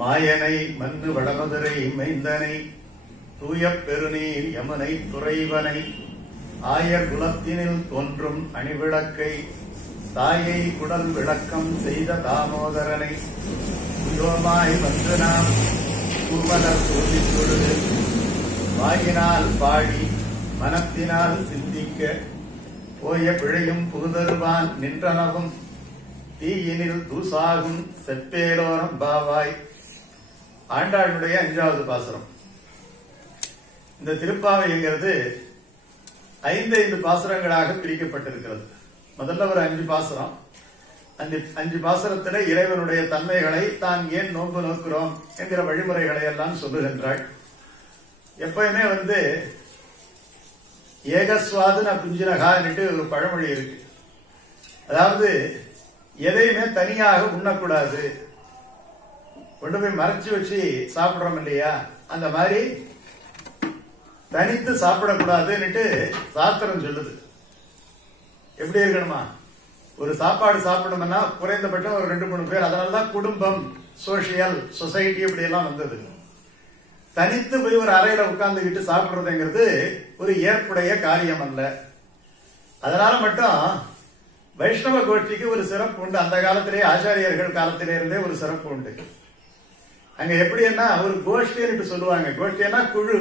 மாயனை மன்னு வடமதுரை மைந்தனை தூய பெருநீர் யமுனை துறைவனை ஆயர் குலத்தினில் தோன்றும் அணிவிளக்கை தாயை குடல் விளக்கம் செய்த தாமோதரனை உயோமாய் வந்து நாம் பூமலர் சோதித் தொழுது வாயினால் பாடி மனத்தினால் சிந்திக்க போய பிழையும் புகுதருவான் நின்றனவும் தீயினில் தூசாகும் செப்பேலோரம் பாவாய். ஆண்டாளுடைய 5வது பாசுரம். இந்த திருப்பாவைங்கிறது 5 பாசுரங்களாக பிரிக்கப்பட்டிருக்கிறது. முதல்ல ஒரு 5 பாசுரம். அந்த 5 பாசுரத்தில் இறைவனுடைய தன்மைகளை தான் ஏன் நோன்பு நோக்கிறோம் என்கிற வழிமுறைகளை எல்லாம் சொல்லுகின்றாள். எப்பயுமே ஏகஸ்வாதுன குஞ்சினகான்னுட்டு ஒரு பழமொழி இருக்கு. அதாவது எதையுமே தனியாக உண்ணக்கூடாது, கொண்டு போய் மறைச்சு வச்சு சாப்பிடுறோம் இல்லையா, அந்த மாதிரி தனித்து சாப்பிடக்கூடாதுன்னுட்டு சாஸ்திரம் சொல்லுது. எப்படி இருக்கணுமா, ஒரு சாப்பாடு சாப்பிடணும்னா குறைந்தபட்சம் ஒரு 2-3 பேர். அதனாலதான் குடும்பம், சோசியல், சொசைட்டி இப்படி எல்லாம் வந்தது. தனித்து போய் ஒரு அறையில உட்கார்ந்துகிட்டு சாப்பிடுறதுங்கிறது ஒரு ஏற்புடைய காரியம் அல்ல. அதனால மட்டும் வைஷ்ணவ கோஷ்டிக்கு ஒரு சிறப்பு உண்டு. அந்த காலத்திலே ஆச்சாரியர்கள் காலத்திலே இருந்தே ஒரு சிறப்பு உண்டு. அங்க எப்படின்னா ஒரு கோஷ்டின்னு சொல்லுவாங்க. கோஷ்டின்னா குழு,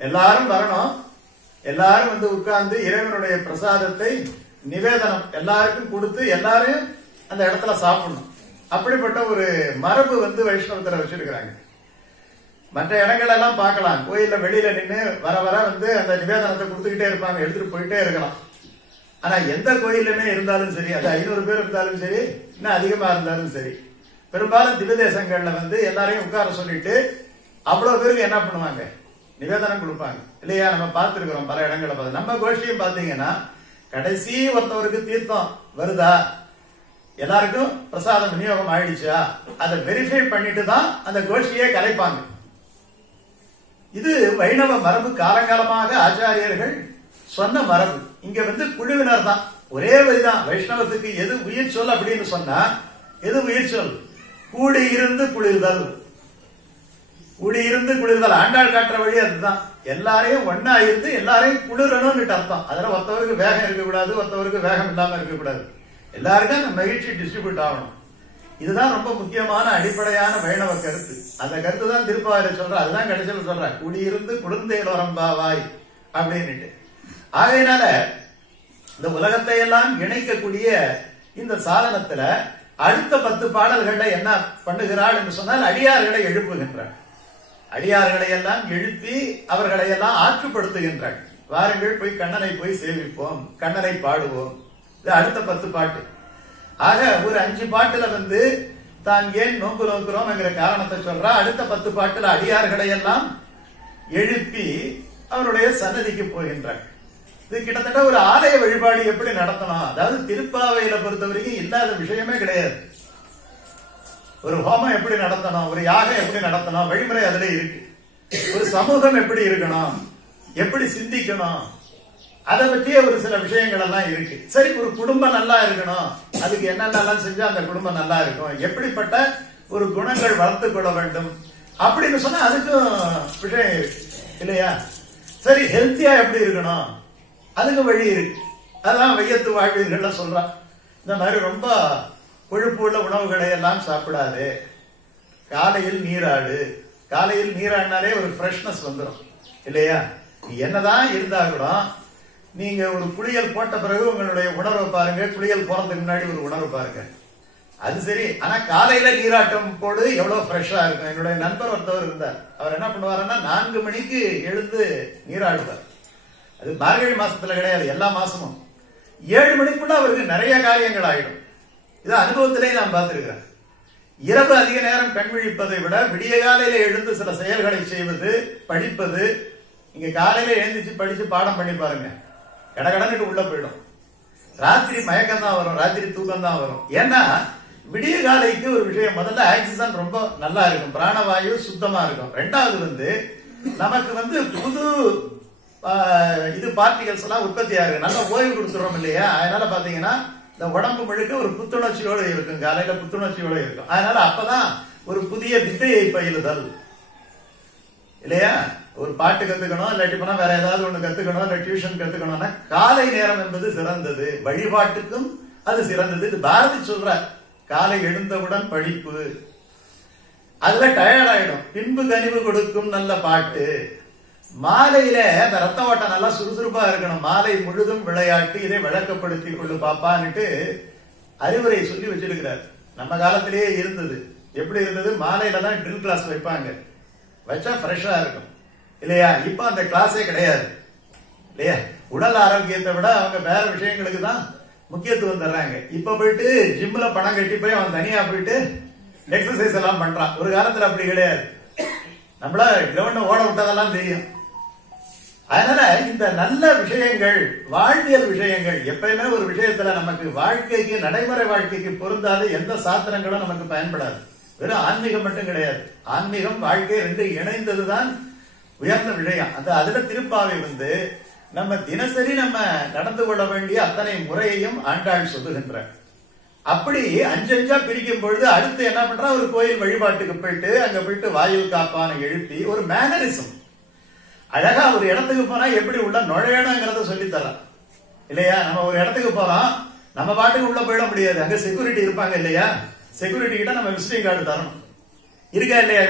எல்லாரும் வரணும், எல்லாரும் உட்கார்ந்து இறைவனுடைய பிரசாதத்தை நிவேதனம் எல்லாருக்கும் கொடுத்து எல்லாரும் அந்த இடத்துல சாப்பிடணும். அப்படிப்பட்ட ஒரு மரபு வைஷ்ணவத்துல வச்சிருக்கிறாங்க. மற்ற இடங்கள் எல்லாம் பார்க்கலாம், கோயில்ல வெளியில நின்று வர வர அந்த நிவேதனத்தை கொடுத்துக்கிட்டே இருப்பாங்க, எடுத்துட்டு போயிட்டே இருக்கலாம். ஆனா எந்த கோயிலுமே இருந்தாலும் சரி, அது 500 பேர் இருந்தாலும் சரி, இன்னும் அதிகமா இருந்தாலும் சரி, பெரும்பாலும் திவ்ய தேசங்கள்ல எல்லாரையும் உட்கார சொல்லிட்டு அவ்வளவு பேருக்கு என்ன பண்ணுவாங்க, நிவேதனம் கொடுப்பாங்க இல்லையா. நம்ம பார்த்திருக்கிறோம் பல இடங்களை பார்த்து. நம்ம கோஷ்டியும் பாத்தீங்கன்னா கடைசி ஒருத்தவருக்கு தீர்த்தம் வருதா, எல்லாருக்கும் பிரசாதம் விநியோகம் ஆயிடுச்சா, அதை வெரிஃபை பண்ணிட்டு தான் அந்த கோஷ்டியே கலைப்பாங்க. இது வைணவ மரபு, காலங்காலமாக ஆச்சாரியர்கள் சொன்ன மரபு. இங்க குழுவினர் தான், ஒரே வரிதான். வைஷ்ணவத்துக்கு எது உயிர் சொல் அப்படின்னு சொன்னா, எது உயிர் சொல்? கூடியிருந்து குளிர்தல். கூடியிருந்து குளிர்தல் ஆண்டாள் காட்டுற வழி அதுதான். எல்லாரையும் ஒன்னா இருந்து எல்லாரையும் குளிரணும்னு அர்த்தம். அதுல ஒருத்தவருக்கு வேகம் இருக்கக்கூடாது, ஒருத்தவருக்கு வேகம் இல்லாம இருக்கக்கூடாது. எல்லாருக்கும் அந்த மகிழ்ச்சி டிஸ்ட்ரிபியூட் ஆகணும். இதுதான் ரொம்ப முக்கியமான அடிப்படையான வைணவ கருத்து. அந்த கருத்து தான் திருப்பாவையில சொல்ற. அதுதான் கடைசியில் சொல்ற, குடியிருந்து குளிர்ந்தேலோரம்பாவாய் அப்படின்னுட்டு. ஆகையினால இந்த உலகத்தை எல்லாம் இணைக்கக்கூடிய இந்த சாதனத்துல அடுத்த 10 பாடல்கள்ல என்ன பண்ணுகிறாள் என்று சொன்னால், அடியார்களை எழுப்புகின்றாள். அடியார்களை எல்லாம் எழுப்பி அவர்களை எல்லாம் ஆற்றுப்படுத்துகின்றாள். வாருங்கள் போய் கண்ணனை போய் சேவிப்போம், கண்ணனை பாடுவோம். இது அடுத்த 10 பாட்டு. ஆக ஒரு 5 பாட்டுல தான் ஏன் நோக்கு நோக்கிறோம் என்கிற காரணத்தை சொல்றா. அடுத்த 10 பாட்டுல அடியார்களை எல்லாம் எழுப்பி அவருடைய சன்னதிக்கு போகின்றார். இது கிட்டத்தட்ட ஒரு ஆலய வழிபாடு எப்படி நடத்தணும், அதாவது திருப்பாவையில பொறுத்த வரைக்கும் இல்லாத விஷயமே கிடையாது. ஒரு ஹோமம் எப்படி நடத்தணும், ஒரு யாகம் எப்படி நடத்தணும், வழிமுறை அதுல இருக்கு. ஒரு சமூகம் எப்படி இருக்கணும், எப்படி சிந்திக்கணும், அதை பற்றிய ஒரு சில விஷயங்கள் எல்லாம் இருக்கு. சரி, ஒரு குடும்பம் நல்லா இருக்கணும், அதுக்கு என்னென்னலாம் செஞ்சா அந்த குடும்பம் நல்லா இருக்கும், எப்படிப்பட்ட ஒரு குணங்கள் வளர்த்து கொள்ள வேண்டும் அப்படின்னு சொன்னா அதுக்கும் விஷயம் இருக்கு இல்லையா. சரி, ஹெல்த்தியா எப்படி இருக்கணும், அதுக்கு வழி இருக்கு. அதெல்லாம் வையத்து வாழ்வீர்கள் சொல்றான். இந்த மாதிரி ரொம்ப கொழுப்பு உள்ள உணவுகளை எல்லாம் சாப்பிடாது, காலையில் நீராடு. காலையில் நீராடினாலே ஒரு ஃப்ரெஷ்னஸ் வந்துடும் இல்லையா. என்னதான் இருந்தா கூட நீங்க ஒரு குளியல் போட்ட பிறகு உங்களுடைய உணர்வை பாருங்க, குளியல் போறதுக்கு முன்னாடி ஒரு உணர்வு பாருங்க, அது சரி. ஆனா காலையில நீராட்டம் போடு எவ்வளவு ஃப்ரெஷ்ஷா இருக்கும். என்னுடைய நண்பர் ஒருத்தவர் இருந்தார். அவர் என்ன பண்ணுவாருன்னா 4 மணிக்கு எழுந்து நீராடுவார். அது மார்கழி மாசத்துல கிடையாது, எல்லா மாசமும் 7 மணிக்குள்ள அவருக்கு நிறைய காரியங்கள் ஆயிடும். இது அனுபவத்திலே நான் பார்த்திருக்கிறேன். இரவு அதிக நேரம் கண் விழிப்பதை விட விடிய காலையில எழுந்து சில செயல்களை செய்வது, படிப்பது. இங்க காலையில எழுந்திச்சு படிச்சு பாடம் பண்ணி பாருங்க, கடகடன்னு உள்ள போயிடும். ராத்திரி மயக்கம் தான் வரும், ராத்திரி தூக்கம் தான் வரும். ஏன்னா விடிய காலைக்கு ஒரு விஷயம், முதல்ல ஆக்சிஜன் ரொம்ப நல்லா இருக்கும், பிராணவாயு சுத்தமா இருக்கும். ரெண்டாவது நமக்கு புது இது பார்ட்டிகல்ஸ் எல்லாம் உற்பத்தி ஆகுது, நல்லா ஓய்வு கொடுத்துறோம் இல்லையா. அதனால பாத்தீங்கன்னா இந்த உடம்பு முழுக்க ஒரு புத்துணர்ச்சியோட இருக்கும், காலையில புத்துணர்ச்சியோட இருக்கும். அதனால அப்பதான் ஒரு புதிய வித்தையை பயிலுதல் இல்லையா. ஒரு பாட்டு கத்துக்கணும், இல்லாட்டி போனா வேற ஏதாவது ஒண்ணு கத்துக்கணும், இல்ல டியூஷன் கத்துக்கணும்னா காலை நேரம் என்பது சிறந்தது, வழிபாட்டுக்கும் அது சிறந்தது. இது பாரதி சொல்ற, காலை எழுந்தவுடன் படிப்பு, அதுல டயர்ட் ஆயிடும், பின்பு கனிவு கொடுக்கும் நல்ல பாட்டு. மாலையில அந்த ரத்த ஓட்டம் நல்லா சுறுசுறுப்பா இருக்கணும், மாலை முழுதும் விளையாட்டு, இதை விளக்கப்படுத்தி கொண்டு பாப்பான்னுட்டு அறிவுரை சொல்லி வச்சிருக்கிறார். நம்ம காலத்திலேயே இருந்தது. எப்படி இருந்தது? மாலையில தான் ட்ரில் கிளாஸ் வைப்பாங்க, வச்சா ஃப்ரெஷ்ஷா இருக்கும் இல்லையா. இப்ப அந்த கிளாஸே கிடையாது இல்லையா. உடல் ஆரோக்கியத்தை விட அவங்க வேற விஷயங்களுக்கு தான் முக்கியத்துவம் தர்றாங்க. இப்ப போயிட்டு ஜிம்ல பணம் கட்டி போய் அவன் தனியா போயிட்டு எக்ஸசைஸ் எல்லாம் பண்றான். ஒரு காலத்துல அப்படி கிடையாது. நம்மள கிரவுண்ட் ஓட விட்டதெல்லாம் தெரியும். அதனால இந்த நல்ல விஷயங்கள், வாழ்வியல் விஷயங்கள், எப்பயுமே ஒரு விஷயத்துல நமக்கு வாழ்க்கைக்கு, நடைமுறை வாழ்க்கைக்கு பொருந்தாத எந்த சாத்திரங்களும் நமக்கு பயன்படாது. வெறும் ஆன்மீகம் மட்டும் கிடையாது. ஆன்மீகம் வாழ்க்கை ரெண்டு இணைந்ததுதான் உயர்ந்த விஷயம். அதுல திருப்பாவை நம்ம தினசரி நம்ம நடந்து கொள்ள வேண்டிய அத்தனை முறையையும் ஆண்டாள் சொல்லுகின்றார். அப்படி அஞ்சஞ்சா பிரிக்கும் பொழுது அடுத்து என்ன பண்றா, ஒரு கோயில் வழிபாட்டுக்கு போயிட்டு அங்க போயிட்டு வாயில் காப்பான எழுப்பி ஒரு மேனரிசம் அழகா ஒரு இடத்துக்கு போனா எப்படி உள்ள நுழையணுங்கிறத சொல்லி தரலாம் இல்லையா. நம்ம ஒரு இடத்துக்கு போறோம், நம்ம பாட்டுக்கு உள்ள போயிட முடியாது, அங்க செக்யூரிட்டி இருப்பாங்க இல்லையா. செக்யூரிட்டி கிட்ட நம்ம விசிட்டிங் கார்டு தரணும், இருக்கா இல்லையா.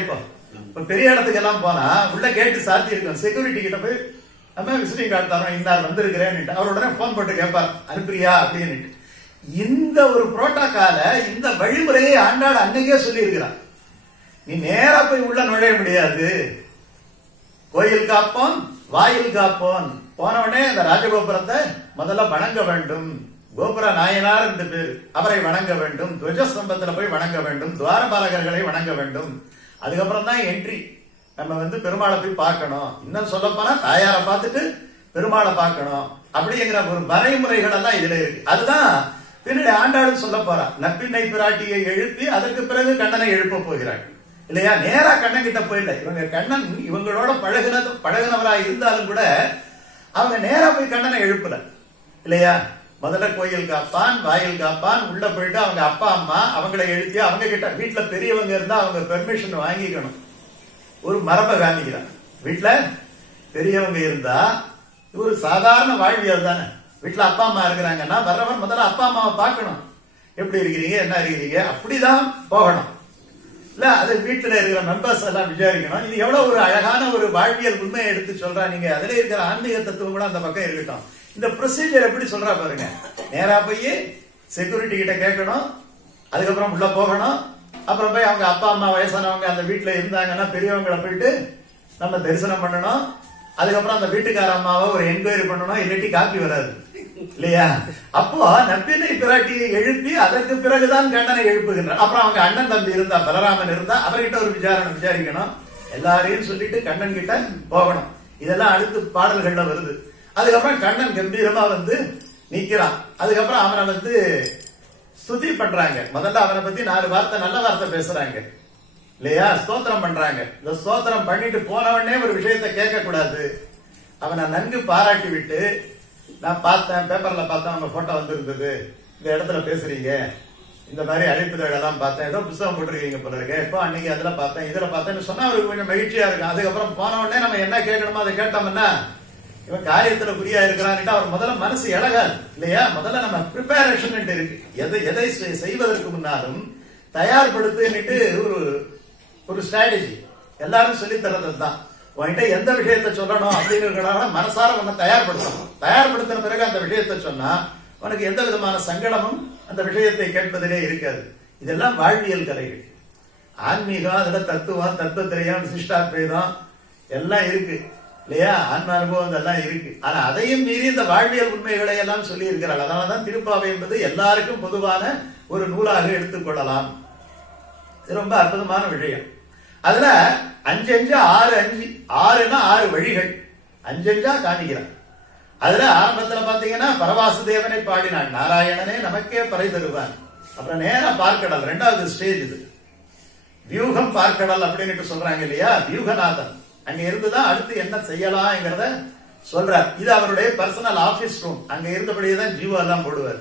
இப்ப பெரிய இடத்துக்கு எல்லாம் போனா உள்ள கேட்டு சாத்தி இருக்கும், செக்யூரிட்டி கிட்ட போய் நம்ம விசிட்டிங் கார்டு தரணும், இன்னார் வந்திருக்கிறேன், அவர் உடனே போன் போட்டு கேட்பார், அனுப்புறியா அப்படின்னு. இந்த ஒரு புரோட்டோகால, இந்த வழிமுறையை ஆண்டாள் அன்னைக்கே சொல்லி இருக்கிறார். நீ நேரா போய் உள்ள நுழைய முடியாது, கோயில் காப்போன் வாயில் காப்போன். போன உடனே இந்த ராஜகோபுரத்தை முதல்ல வணங்க வேண்டும், கோபுர நாயனார் என்று பேர், அவரை வணங்க வேண்டும், துவஜஸ்தம்பத்துல போய் வணங்க வேண்டும், துவாரபாலகர்களை வணங்க வேண்டும். அதுக்கப்புறம் தான் என்ட்ரி. நம்ம பெருமாளை போய் பார்க்கணும், இன்னும் சொல்ல போனா தாயாரை பார்த்துட்டு பெருமாளை பார்க்கணும் அப்படிங்கிற ஒரு வரைமுறைகள் எல்லாம் இதுல இருக்கு. அதுதான் பின்னாடி ஆண்டாளும் சொல்ல போறா. நப்பிண்ணை பிராட்டியை எழுப்பி அதற்கு பிறகு கண்ணனை எழுப்ப போகிறாள் இல்லையா. நேரா கண்ணன் கிட்ட போயிடல. இவங்க கண்ணன் இவங்களோட பழகினவரா இருந்தாலும் கூட அவங்க நேரா போய் கண்ணனை எழுப்பல இல்லையா. முதல்ல கோயில் காப்பான், வாயில் காப்பான், உள்ள போயிட்டு அவங்க அப்பா அம்மா அவங்களை எழுப்பி அவங்க கிட்ட, வீட்டுல பெரியவங்க இருந்தா அவங்க பெர்மிஷன் வாங்கிக்கணும். ஒரு மரபை காமிக்கிறான். வீட்டுல பெரியவங்க இருந்தா ஒரு சாதாரண வாழ்வியல் தானே. வீட்டுல அப்பா அம்மா இருக்கிறாங்கன்னா வர்றவன் முதல்ல அப்பா அம்மாவை பார்க்கணும், எப்படி இருக்கிறீங்க என்ன இருக்கிறீங்க அப்படிதான் போகணும் இல்ல. அது வீட்டுல இருக்கிற மெம்பர்ஸ் எல்லாம் விசாரிக்கணும். இது எவ்வளவு ஒரு அழகான ஒரு வாழ்வியல் உண்மையை எடுத்து சொல்றா. நீங்க அதுல இருக்கிற ஆன்மீக தத்துவம் கூட அந்த பக்கம் இருக்கட்டும். இந்த ப்ரொசீஜர் எப்படி சொல்றா பாருங்க. நேரா போய் செக்யூரிட்டி கிட்ட கேட்கணும், அதுக்கப்புறம் உள்ள போகணும், அப்புறம் போய் அவங்க அப்பா அம்மா வயசானவங்க அந்த வீட்டுல இருந்தாங்கன்னா பெரியவங்களை போயிட்டு நம்ம தரிசனம் பண்ணணும். அதுக்கப்புறம் அந்த வீட்டுக்கார அம்மாவை ஒரு என்கொயரி பண்ணணும், இல்லாட்டி காப்பி வராது இல்லையா. அப்போ நப்பினை பிராட்டியை எழுப்பி அதற்கு பிறகுதான் கண்ணனை எழுப்புகின்றார். அப்புறம் அவங்க அண்ணன் தம்பி இருந்தா, பலராமன் இருந்தா, அவர்கிட்ட ஒரு விசாரிக்கணும். எல்லாரையும் சொல்லிட்டு கண்ணன் கிட்ட போகணும். இதெல்லாம் அடுத்து பாடல்கள்ல வருது. அதுக்கப்புறம் கண்ணன் கம்பீரமா நிக்கிறான். அதுக்கப்புறம் அவனை ஸ்துதி பண்றாங்க. முதல்ல அவனை பத்தி 4 வார்த்தை நல்ல வார்த்தை பேசுறாங்க இல்லையா. ஸ்தோத்திரம் பண்றாங்க. இந்த ஸ்தோத்திரம் பண்ணிட்டு போனவனே ஒரு விஷயத்தை கேட்க கூடாது. அவனை நன்கு பாராட்டி விட்டு, நான் பார்த்தேன், பேப்பர்ல பார்த்தேன், அவங்க போட்டோ வந்திருந்தது, இந்த இடத்துல பேசுறீங்க, இந்த மாதிரி அழைப்புதழ் எல்லாம் பார்த்தேன், ஏதோ புத்தகம் போட்டிருக்கீங்க போல இருக்கு, இப்போ அன்னைக்கு அதுல பார்த்தேன் இதுல பார்த்தேன்னு சொன்னா அவருக்கு கொஞ்சம் மகிழ்ச்சியா இருக்கும். அதுக்கப்புறம் போன உடனே நம்ம என்ன கேட்கணுமோ அதை கேட்டோம்னா இவன் காரியத்துல குறியா இருக்கிறான்ட்டு அவர் முதல்ல மனசு இழகாது இல்லையா. முதல்ல நம்ம ப்ரிப்பரேஷன் இருக்கு. எதை செய்வதற்கு முன்னாலும் தயார்படுத்துன்னுட்டு ஒரு ஸ்ட்ராட்டஜி எல்லாரும் சொல்லி தர்றது தான். உன்கிட்ட எந்த விஷயத்த சொல்லணும் அப்படிங்கிறதுனால மனசார உன்னை தயார்படுத்தணும். தயார்படுத்தின பிறகு அந்த விஷயத்த சொன்னா உனக்கு எந்த விதமான சங்கடமும் அந்த விஷயத்தை கேட்பதிலே இருக்காது. இதெல்லாம் வாழ்வியல் கலைகள். ஆன்மீகம், அதுல தத்துவம், தத்துவத்திரயம், விசிஷ்டாத்வைதம் எல்லாம் இருக்கு இல்லையா. ஆன்ம அனுபவம் இதெல்லாம் இருக்கு. ஆனா அதையும் மீறி இந்த வாழ்வியல் உண்மைகளை எல்லாம் சொல்லி இருக்கிறாள். அதனாலதான் திருப்பாவை என்பது எல்லாருக்கும் பொதுவான ஒரு நூலாக எடுத்துக்கொள்ளலாம். இது ரொம்ப அற்புதமான விஷயம். அதுல 5 6னா 6 வழிகள் 5 காமிக்கிறான். அதுல ஆரம்பத்துல பாத்தீங்கன்னா பரவாசுதேவனை பாடினான், நாராயணனே நமக்கே பறை தருவான். அப்புறம் நேரா பார்க்கடல், 2வது ஸ்டேஜ் இது. வியூகம் பார்க்கடல் அப்படின்னு சொல்றாங்க இல்லையா. வியூகநாதன் அங்க இருந்துதான் அடுத்து என்ன செய்யலாம்ங்கிறத சொல்றார். இது அவருடைய பர்சனல் ஆபீஸ் ரூம். அங்க இருந்தபடியே தான் ஜீவோ எல்லாம் போடுவார்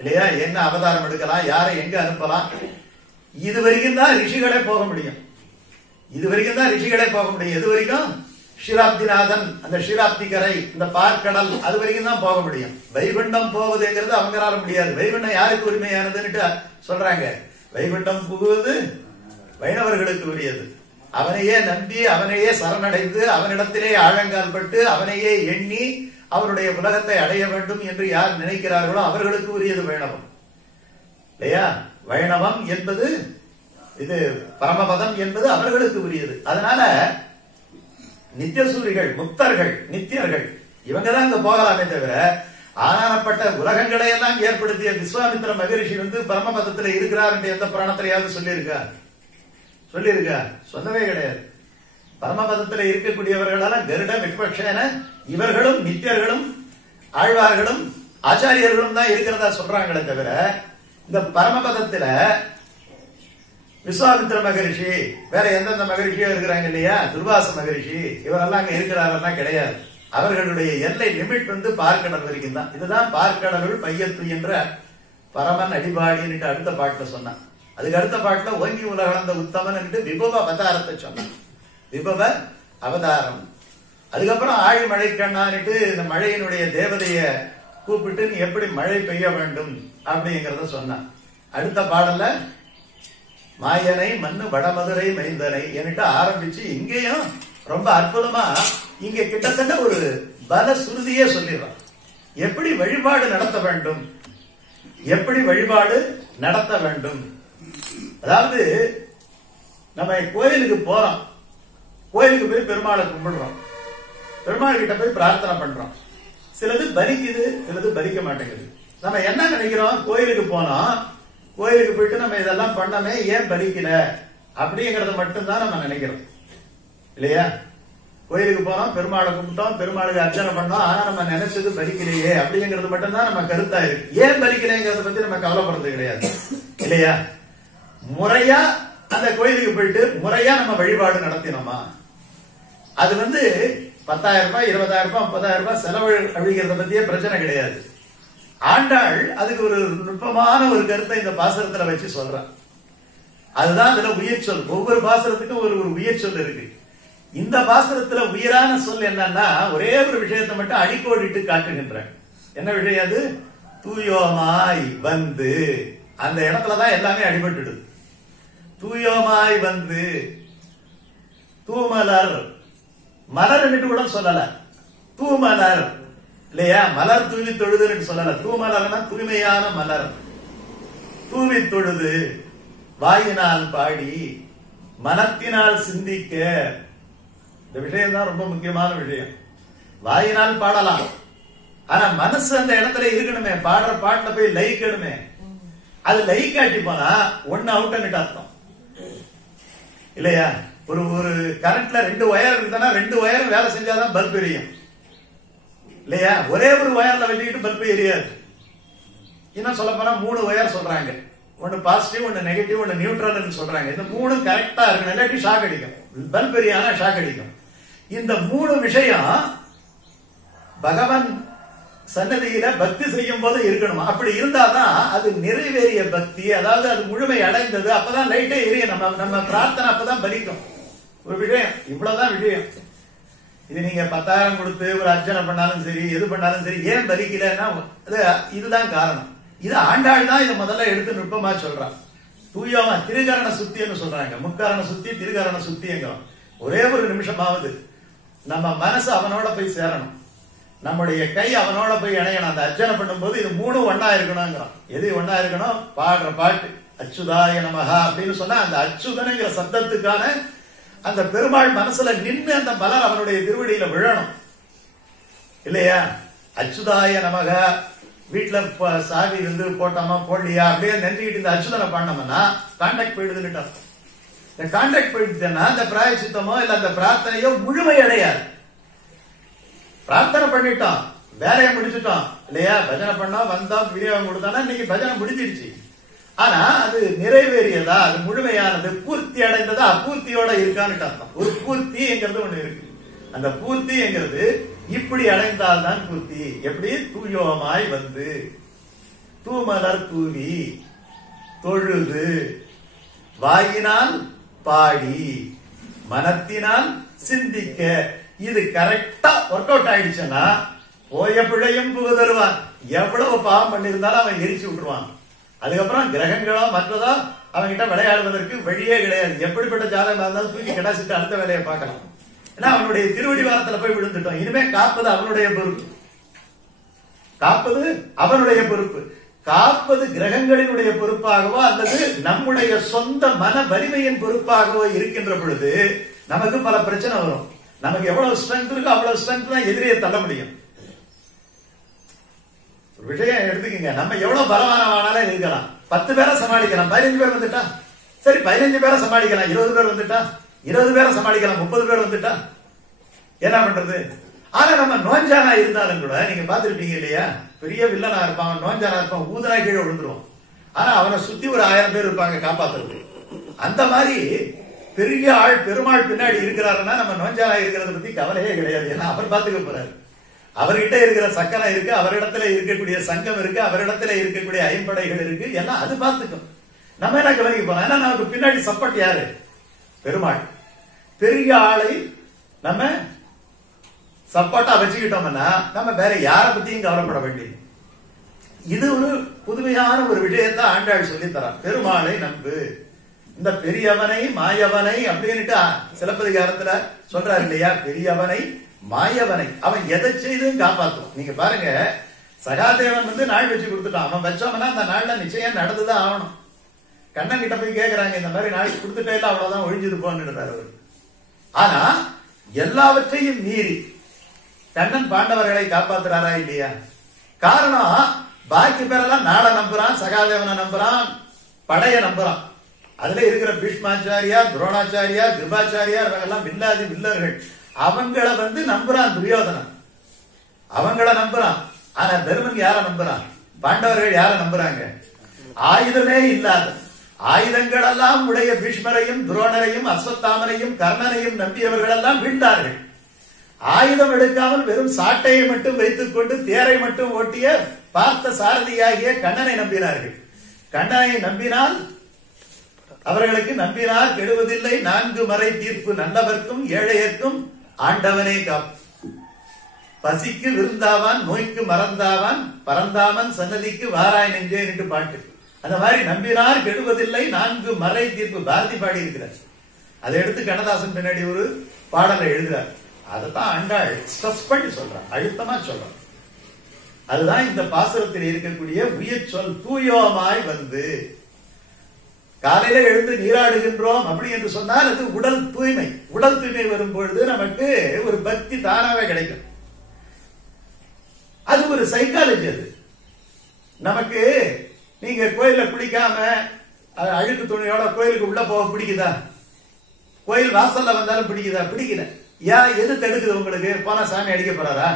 இல்லையா. என்ன அவதாரம் எடுக்கலாம், யாரை எங்க அனுப்பலாம், இது வரைக்கும் தான் ரிஷிகளே போக முடியும். இது வரைக்கும் தான் ரிஷிகளே போக முடியும். எது வரைக்கும்? ஷிராப்திநாதன், அந்த ஷிராப்தி கரை, இந்த பார்க்கடல், அது வரைக்கும் தான் போக முடியும். வைகுண்டம் போவதுங்கிறது அவங்களால முடியாது. வைகுண்டம் யாருக்கு உரிமையானதுன்னு சொல்றாங்க. வைகுண்டம் புகுவது வைணவர்களுக்கு உரியது. அவனையே நம்பி, அவனையே சரணடைந்து, அவனிடத்திலே ஆழங்கால் பட்டு, அவனையே எண்ணி அவருடைய உலகத்தை அடைய வேண்டும் என்று யார் நினைக்கிறார்களோ அவர்களுக்கு உரியது வைணவம் இல்லையா? வைணவம் என்பது, இது பரமபதம் என்பது அவர்களுக்கு உரியது. அதனால நித்தியசூரிகள், முக்தர்கள், நித்தியர்கள் இவங்கதான் இங்க போகலாமே தவிர, ஆனானப்பட்ட உலகங்களை எல்லாம் ஏற்படுத்திய விஸ்வாமித்திர மகரிஷி பரமபதத்தில் இருக்கிறார் என்று எந்த புராணத்திலேயாவது சொல்லியிருக்கா? சொல்லவே கிடையாது. பரமபதத்தில் இருக்கக்கூடியவர்களால கருட விக்பக்ஷேன இவர்களும் நித்தியர்களும் ஆழ்வார்களும் ஆச்சாரியர்களும் தான் இருக்கிறதா சொல்றாங்களே தவிர, இந்த பரமபதத்துல விஸ்வாமித்திர மகரிஷி வேற எந்தெந்த மகரிஷியோ இருக்கிறாங்க இல்லையா, துர்வாச மகரிஷி, இவரெல்லாம் அங்க இருக்கிறாரெல்லாம் கிடையாது. அவர்களுடைய எல்லை லிமிட் பார்க்கடல் வரைக்கும் தான். இதுதான் பார்க்கடலுள் பையத்து என்ற பரமன் அடிபாடின்னு அடுத்த பாட்டுல சொன்னான். அதுக்கு அடுத்த பாட்டுல ஓங்கி உலகளந்த உத்தமன் விபவ அவதாரத்தை சொன்னான். விபவ அவதாரம். அதுக்கப்புறம் ஆழி மழை கண்ணான்ட்டு இந்த மழையினுடைய தேவதைய கூப்பிட்டு நீ எப்படி மழை பெய்ய வேண்டும் அப்படிங்கறத சொன்னான். அடுத்த பாடல்ல மாயனை மண்ணு வடமதுரை மைந்தனை என்கிட்ட ஆரம்பிச்சு இங்கேயும் ரொம்ப அற்புதமா இங்க கிட்டத்தட்ட ஒரு பல சுருதியே சொல்லிடுறான். எப்படி வழிபாடு நடத்த வேண்டும், எப்படி வழிபாடு நடத்த வேண்டும். அதாவது நம்ம கோயிலுக்கு போறோம், கோயிலுக்கு போய் பெருமாளை கும்பிடுறோம், பெருமாள் கிட்ட போய் பிரார்த்தனை பண்றோம். சிலது பலிக்குது, சிலது பலிக்க மாட்டேங்குது. நம்ம என்ன நினைக்கிறோம், கோயிலுக்கு போனோம், கோயிலுக்கு போயிட்டு நம்ம இதெல்லாம் பண்ணமே, ஏன் பலிக்கல அப்படிங்கறத மட்டும்தான் நம்ம நினைக்கிறோம் இல்லையா? கோயிலுக்கு போனோம், பெருமாளை கும்பிட்டோம், பெருமாளுக்கு அர்ச்சனை பண்ணோம், ஆனா நம்ம நினைச்சது பலிக்கலையே அப்படிங்கிறது மட்டும்தான் நம்ம கருத்தா இருக்கு. ஏன் பலிக்கலைங்கிறத பத்தி நம்ம கவலைப்படுறது கிடையாது இல்லையா? முறையா அந்த கோயிலுக்கு போயிட்டு முறையா நம்ம வழிபாடு நடத்தினோமா? அது 10,000 ரூபாய், 20,000 ரூபாய், 30,000 ரூபாய் செலவு அழிக்கிறத பத்தியே பிரச்சனை கிடையாது. ஆண்டாள் அதுக்கு ஒரு நுட்பமான ஒரு கருத்தை இந்த பாசுரத்துல வச்சு சொல்றான். அதுதான் அதுல உயிர் சொல். ஒவ்வொரு பாசுரத்துக்கும் ஒரு உயிர் சொல் இருக்கு. இந்த பாசுரத்துல உயிரான சொல் என்னன்னா, ஒரே ஒரு விஷயத்தை மட்டும் அடிக்கோடிட்டு காட்டுகின்ற. என்ன விஷயம் அது? தூயோமாய் வந்து. அந்த இடத்துலதான் எல்லாமே அடிபட்டுடுது. தூயோமாய் வந்து, தூமலர், மலர் கூட சொல்லல, தூமலர் இல்லையா? மலர் தூவி தொழுதுன்னு சொல்லல. தூமலர்னா தூய்மையான மலர். தூவி தொழுது, வாயினால் பாடி, மனத்தினால் சிந்திக்க. இந்த விஷயம் தான் ரொம்ப முக்கியமான விஷயம். வாயினால் பாடலாம், ஆனா மனசு அந்த இடத்துல இருக்கணுமே. பாடுற பாட்டுல போய் லயிக்கணுமே. அது லயிக்காட்டி போனா ஒன்னு அவுட்ன்னு அர்த்தம் இல்லையா? ஒரு கரண்ட்ல 2 ஒயர் இருக்குன்னா 2 ஒயரும் வேலை செஞ்சாதான் பல்ப் எரியும் இல்லையா? ஒரே ஒரு ஒயர்ல வச்சுக்கிட்டு பல்ப் எரியாது. இன்னும் சொல்ல போனா 3 ஒயர் சொல்றாங்க. ஒன்னு பாசிட்டிவ், ஒன்னு நெகட்டிவ், ஒன்னு நியூட்ரல் சொல்றாங்க. இந்த 3 கரெக்டா இருக்கு, இல்லாட்டி ஷாக் அடிக்கும். பல்ப் எரியானா ஷாக் அடிக்கும். இந்த 3 விஷயம் பகவான் சன்னதியில பக்தி செய்யும் போது இருக்கணும். அப்படி இருந்தாதான் அது நிறைவேறிய பக்தி, அதாவது அது முழுமை அடைந்தது. அப்பதான் லைட்டே எரியும். நம்ம பிரார்த்தனை அப்பதான் பலிக்கும். ஒரு விஷயம், இவ்வளவுதான் விஷயம். இது நீங்க 10,000 கொடுத்து ஒரு அர்ச்சனை பண்ணாலும் சரி, எது பண்ணாலும் சரி, ஏன் பலிக்கலன்னா இதுதான் காரணம். இது ஆண்டாள் தான் இதை முதல்ல எடுத்து நுட்பமா சொல்றான். தூயமா திருகரண சுத்தின்னு சொல்றாங்க. முக்கரண சுத்தி, திருகரண சுத்திங்க. ஒரே ஒரு நிமிஷமாவது நம்ம மனசு அவனோட போய் சேரணும், நம்முடைய கை அவனோட போய் இணையணும். அந்த அர்ச்சனை பண்ணும்போது இது 3 ஒன்னா இருக்கணும்ங்கிறான். எது ஒன்னா இருக்கணும்? பாடுற பாட்டு அச்சுதாய நமஹா அப்படின்னு சொன்னா அந்த அச்சுதனுங்கிற சப்தத்துக்கான அந்த பெருமாள் மனசுல நின்று அந்த மலர் அவனுடைய திருவடியில விழணும் இல்லையா? அச்சுதாய நமக. வீட்டுல சாவி போட்டோமா போடலையா அப்படியே நெஞ்சுக்கிட்டு இந்த அச்சுதனை பண்ணோம்னா கான்டாக்ட் போயிடுதுன்னு அர்த்தம். இந்த கான்டாக்ட் போயிடுச்சுன்னா அந்த பிராயச்சித்தமோ இல்ல அந்த பிரார்த்தனையோ முழுமை அடையாது. பிரார்த்தனை பண்ணிட்டோம், வேலையை முடிச்சுட்டோம் இல்லையா? பஜனை பண்ணோம், வந்தோம், விநியோகம் கொடுத்தோம்னா இன்னைக்கு பஜனை முடிஞ்சிடுச்சு. ஆனா அது நிறைவேறியதா, அது முழுமையானது, பூர்த்தி அடைந்ததா, அப்பூர்த்தியோட இருக்கான்னு அர்த்தம். ஒரு பூர்த்திங்கிறது ஒண்ணு இருக்கு. அந்த பூர்த்திங்கிறது இப்படி அடைந்தால்தான் பூர்த்தி. எப்படி? தூயோமாய் வந்து, தூமலர் தூவி தொழுது, வாயினால் பாடி, மனத்தினால் சிந்திக்க. இது கரெக்டா ஒர்க் அவுட் ஆயிடுச்சுன்னா போய பிழையும் புகுதருவான். எவ்வளவு பாவம் பண்ணிருந்தாலும் அவன் எரிச்சு விட்டுருவான். அதுக்கப்புறம் கிரகங்களோ மற்றதோ அவன்கிட்ட விளையாடுவதற்கு வழியே கிடையாது. எப்படிப்பட்ட ஜாதகமா இருந்தாலும் தூக்கி கிடாசிட்டு அடுத்த வேலையை பார்க்கலாம். ஏன்னா அவனுடைய திருவடி வாரத்துல போய் விழுந்துட்டோம். இனிமே காப்பது அவனுடைய பொறுப்பு, காப்பது அவனுடைய பொறுப்பு. காப்பது கிரகங்களினுடைய பொறுப்பாகவோ அல்லது நம்முடைய சொந்த மன வலிமையின் பொறுப்பாகவோ இருக்கின்ற பொழுது நமக்கு பல பிரச்சனை வரும். நமக்கு எவ்வளவு ஸ்ட்ரென்த் இருக்கோ அவ்வளவு ஸ்ட்ரென்த் தான் எதிரியை தள்ள முடியும். விஷயம் எடுத்துக்கங்க, நம்ம எவ்வளவு பலவானவானாலும் இருக்கலாம். 10 பேரை சமாளிக்கலாம். 15 பேர் வந்துட்டா சரி, 15 பேரை சமாளிக்கலாம். 20 பேர் வந்துட்டா 20 பேரை சமாளிக்கலாம். 30 பேர் வந்துட்டா என்ன பண்றது? ஆனா நம்ம நோஞ்சானா இருந்தாலும் கூட நீங்க பாத்துருப்பீங்க இல்லையா, பெரிய வில்லனா இருப்பான், நோஞ்சானா இருப்பான், ஊதனா கீழே விழுந்துருவான். ஆனா அவனை சுத்தி ஒரு 1000 பேர் இருப்பாங்க காப்பாத்துறது. அந்த மாதிரி பெரிய ஆள் பெருமாள் பின்னாடி இருக்கிறாருன்னா நம்ம நோஞ்சானா இருக்கிறத பத்தி கவலையே கிடையாது. ஏன்னா அவர் பாத்துக்க போறாரு. அவர்கிட்ட இருக்கிற சக்கரம் இருக்கு, அவரிடத்துல இருக்கக்கூடிய சங்கம் இருக்கு, அவரிடத்துல இருக்கக்கூடிய ஐம்படைகள் இருக்கு, எல்லாம் அது பார்த்துக்கும். நம்ம என்ன கவனிக்க போறோம்? ஏன்னா நமக்கு பின்னாடி சப்போர்ட் யாரு? பெருமாள். பெரிய ஆளை நம்ம சப்போர்ட்டா வச்சுக்கிட்டோம்னா நம்ம வேற யார பத்தியும் கவலைப்பட வேண்டியது. இது ஒரு புதுமையான ஒரு விஷயத்தை ஆண்டாள் சொல்லி தரான். பெருமாளை நம்பு, இந்த பெரியவனை மாயவனை அப்படின்னுட்டு சிலப்பதிகாரத்துல சொல்றாரு இல்லையா, பெரியவனை மாயவனை அவன் எதை செய்தும் காப்பாற்றும். நீங்க பாருங்க, சகாதேவன் வந்து நாள் வச்சு கொடுத்துட்டான். அவன் வச்சோம்னா அந்த நாள்ல நிச்சயம் நடந்துதான் ஆகணும். கண்ணன் கிட்ட போய் கேக்குறாங்க, இந்த மாதிரி நாள் கொடுத்துட்டே இல்ல, அவ்வளவுதான் ஒழிஞ்சது போன்னு அவரு. ஆனா எல்லாவற்றையும் மீறி கண்ணன் பாண்டவர்களை காப்பாத்துறாரா இல்லையா? காரணம் பாக்கி பேரெல்லாம் நாளை நம்புறான், சகாதேவனை நம்புறான், படைய நம்புறான். அதுல இருக்கிற பீஷ்மாச்சாரியா, துரோணாச்சாரியா, கிருபாச்சாரியா இவங்கெல்லாம் வில்லாதி வில்லர்கள். அவங்கள வந்து நம்புறான் துரியோதனன், அவங்கள நம்புறான். ஆனா தர்மன் யார நம்புறான்? பாண்டவர்கள் யார நம்புறாங்க? ஆயுதமே இல்லாத, ஆயுதங்கள் எல்லாம் உடைய பீஷ்மரையும் துரோணரையும் அஸ்வத்தாமனையும் கர்ணனையும் நம்பியவர்கள் எல்லாம் வீழ்ந்தார்கள். ஆயுதம் எடுக்காமல் வெறும் சாட்டையை மட்டும் வைத்துக் கொண்டு தேரை மட்டும் ஓட்டிய பார்த்த சாரதியாகிய கண்ணனை நம்பினார்கள். கண்ணனை நம்பினால் அவர்களுக்கு நம்பினார் கெடுவதில்லை 4 மறை தீர்ப்பு, நல்லவர்க்கும் ஏழையர்க்கும் ஆண்டவனே காப்பு. பசிக்கு விருந்தாவான், நோய்க்கு மறந்தாவான், பறந்தாமன் சன்னதிக்கு வாராய் நெஞ்சே என்று பாட்டு. அந்த மாதிரி நம்பினார் கெடுவதில்லை 4 மறை தீர்ப்பு பாரதி பாடி இருக்கிறார். அதை எடுத்து கண்ணதாசன் பின்னாடி ஒரு பாடலை எழுதுறார். அதைத்தான் ஆண்டாள் ஸ்ட்ரெஸ் பண்ணி சொல்றான், அழுத்தமா சொல்றான். அதுதான் இந்த பாசுரத்தில் இருக்கக்கூடிய உயிர் சொல். தூயோமாய் வந்து காலையில எழுந்து நீராடுகின்றோம் அப்படி என்று சொன்னால் அது உடல் தூய்மை. உடல் தூய்மை வரும் பொழுது நமக்கு ஒரு பக்தி தானாவே கிடைக்கும். அது ஒரு சைக்காலஜி. அது நமக்கு நீங்க கோயில குளிக்காம அழுக்கு துணியோட கோயிலுக்கு உள்ள போக பிடிக்குதா? கோயில் வாசல்ல வந்தாலும் பிடிக்குதா? பிடிக்கல. ஏன்? எது தடுக்குது உங்களுக்கு? போனா சாமி அடிக்க போறாரா?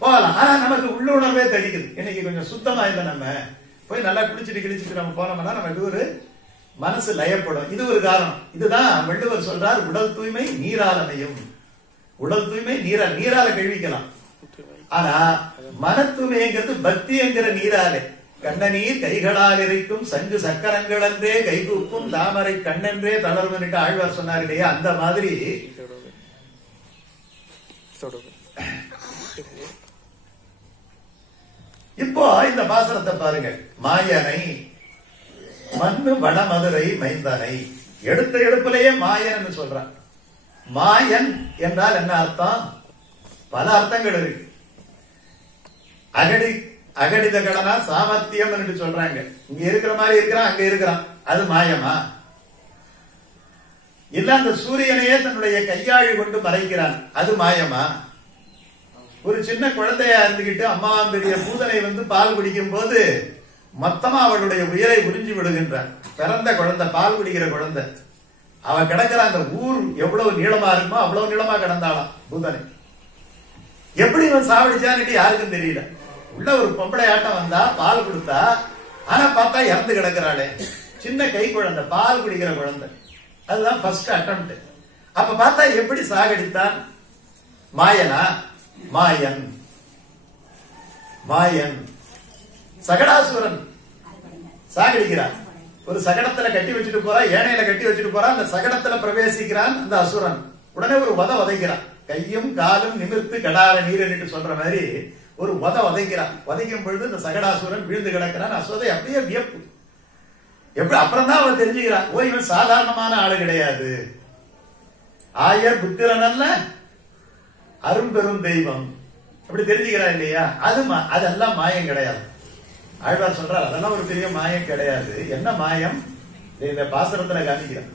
போகலாம். ஆனா நமக்கு உள்ளுணர்வே தடுக்குது. இன்னைக்கு கொஞ்சம் சுத்தமா இல்லை, நம்ம போய் நல்லா குளிச்சுட்டு கிழிச்சிட்டு நம்ம போனோம்னா நமக்கு ஒரு மனசு லயப்படும். இது ஒரு காரணம். இதுதான் வள்ளுவர் சொல்றார், உடல் தூய்மை நீராலமையும். உடல் தூய்மை நீரால கழுவிக்கலாம். ஆனா மன தூய்மைங்கிறது பக்தி என்கிற நீராலே. கண்ணநீர் கைகளால் இறைக்கும் சங்கு சக்கரங்கள் என்றே கைகூப்பும் தாமரை கண்ணென்றே தளர்வன்ட்டு ஆழ்வார் சொன்னார் இல்லையா, அந்த மாதிரி இப்போ இந்த பாசனத்தை பாருங்க. மாயனை மண்ணு வடமதுரை மைந்தனை, எடுத்த எடுப்பிலேயே மாயன் சொல்றான். மாயன் என்றால் என்ன அர்த்தம்? பல அர்த்தங்கள் இருக்கு. அகடித கடனா சாமர்த்தியம் என்று சொல்றாங்க. இங்க இருக்கிற மாதிரி இருக்கிறான், அங்க இருக்கிறான், அது மாயமா? இல்ல அந்த சூரியனையே தன்னுடைய கையாழி கொண்டு மறைக்கிறான், அது மாயமா? ஒரு சின்ன குழந்தையா இருந்துகிட்டு அம்மாவாம் பெரிய பூதனை வந்து பால் குடிக்கும் போது மொத்தமா அவளுடைய உயிரை உறிஞ்சி விடுகின்றான். பிறந்த குழந்தை, பால் குடிக்கிற குழந்தை, அவன் கிடக்கிற அந்த ஊர் எவ்வளவு நீளமா இருக்குமோ அவ்வளவு நீளமா கிடந்தாளாம் பூதனை. எப்படி இவன் சாவடிச்சான்னு யாருக்கும் தெரியல. உள்ள ஒரு பொம்பளை ஆட்டம் வந்தா பால் கொடுத்தா, ஆனா பார்த்தா இறந்து கிடக்கிறாளே. சின்ன கை குழந்தை, பால் குடிக்கிற குழந்தை. அதுதான் ஃபர்ஸ்ட் அட்டெம்ப்ட். அப்ப பார்த்தா எப்படி சாகடித்தான்? மாயனா? மாயன். மாயன் சகடாசுரன் சாகடிக்கிறான். ஒரு சகடத்துல கட்டி வச்சுட்டு போறா, ஏனையில கட்டி வச்சுட்டு போறா. அந்த சகடத்துல பிரவேசிக்கிறான் அந்த அசுரன். உடனே ஒரு வதைக்கிறான். கையும் காலும் நிமிர்த்து கடார நீர் சொல்ற மாதிரி ஒரு வதைக்கிறான். வதைக்கும் பொழுது இந்த சகடாசுரன் வீழ்ந்து கிடக்கிறான். அசோதை அப்படியே வியப்பு. எப்படி அப்புறம் தான் அவன் தெரிஞ்சுக்கிறான், ஓ இவன் சாதாரணமான ஆளு கிடையாது, ஆயர் புத்திரன் அல்ல அரும்பெரும் தெய்வம். அப்படி தெரிஞ்சுக்கிறான் இல்லையா? அதெல்லாம் மாயம் கிடையாது. ஆழ்வார் சொல்றார் அதெல்லாம் ஒரு பெரிய மாயம் கிடையாது. என்ன மாயம்? இந்த பாசுரத்துல காமிக்கிறார்.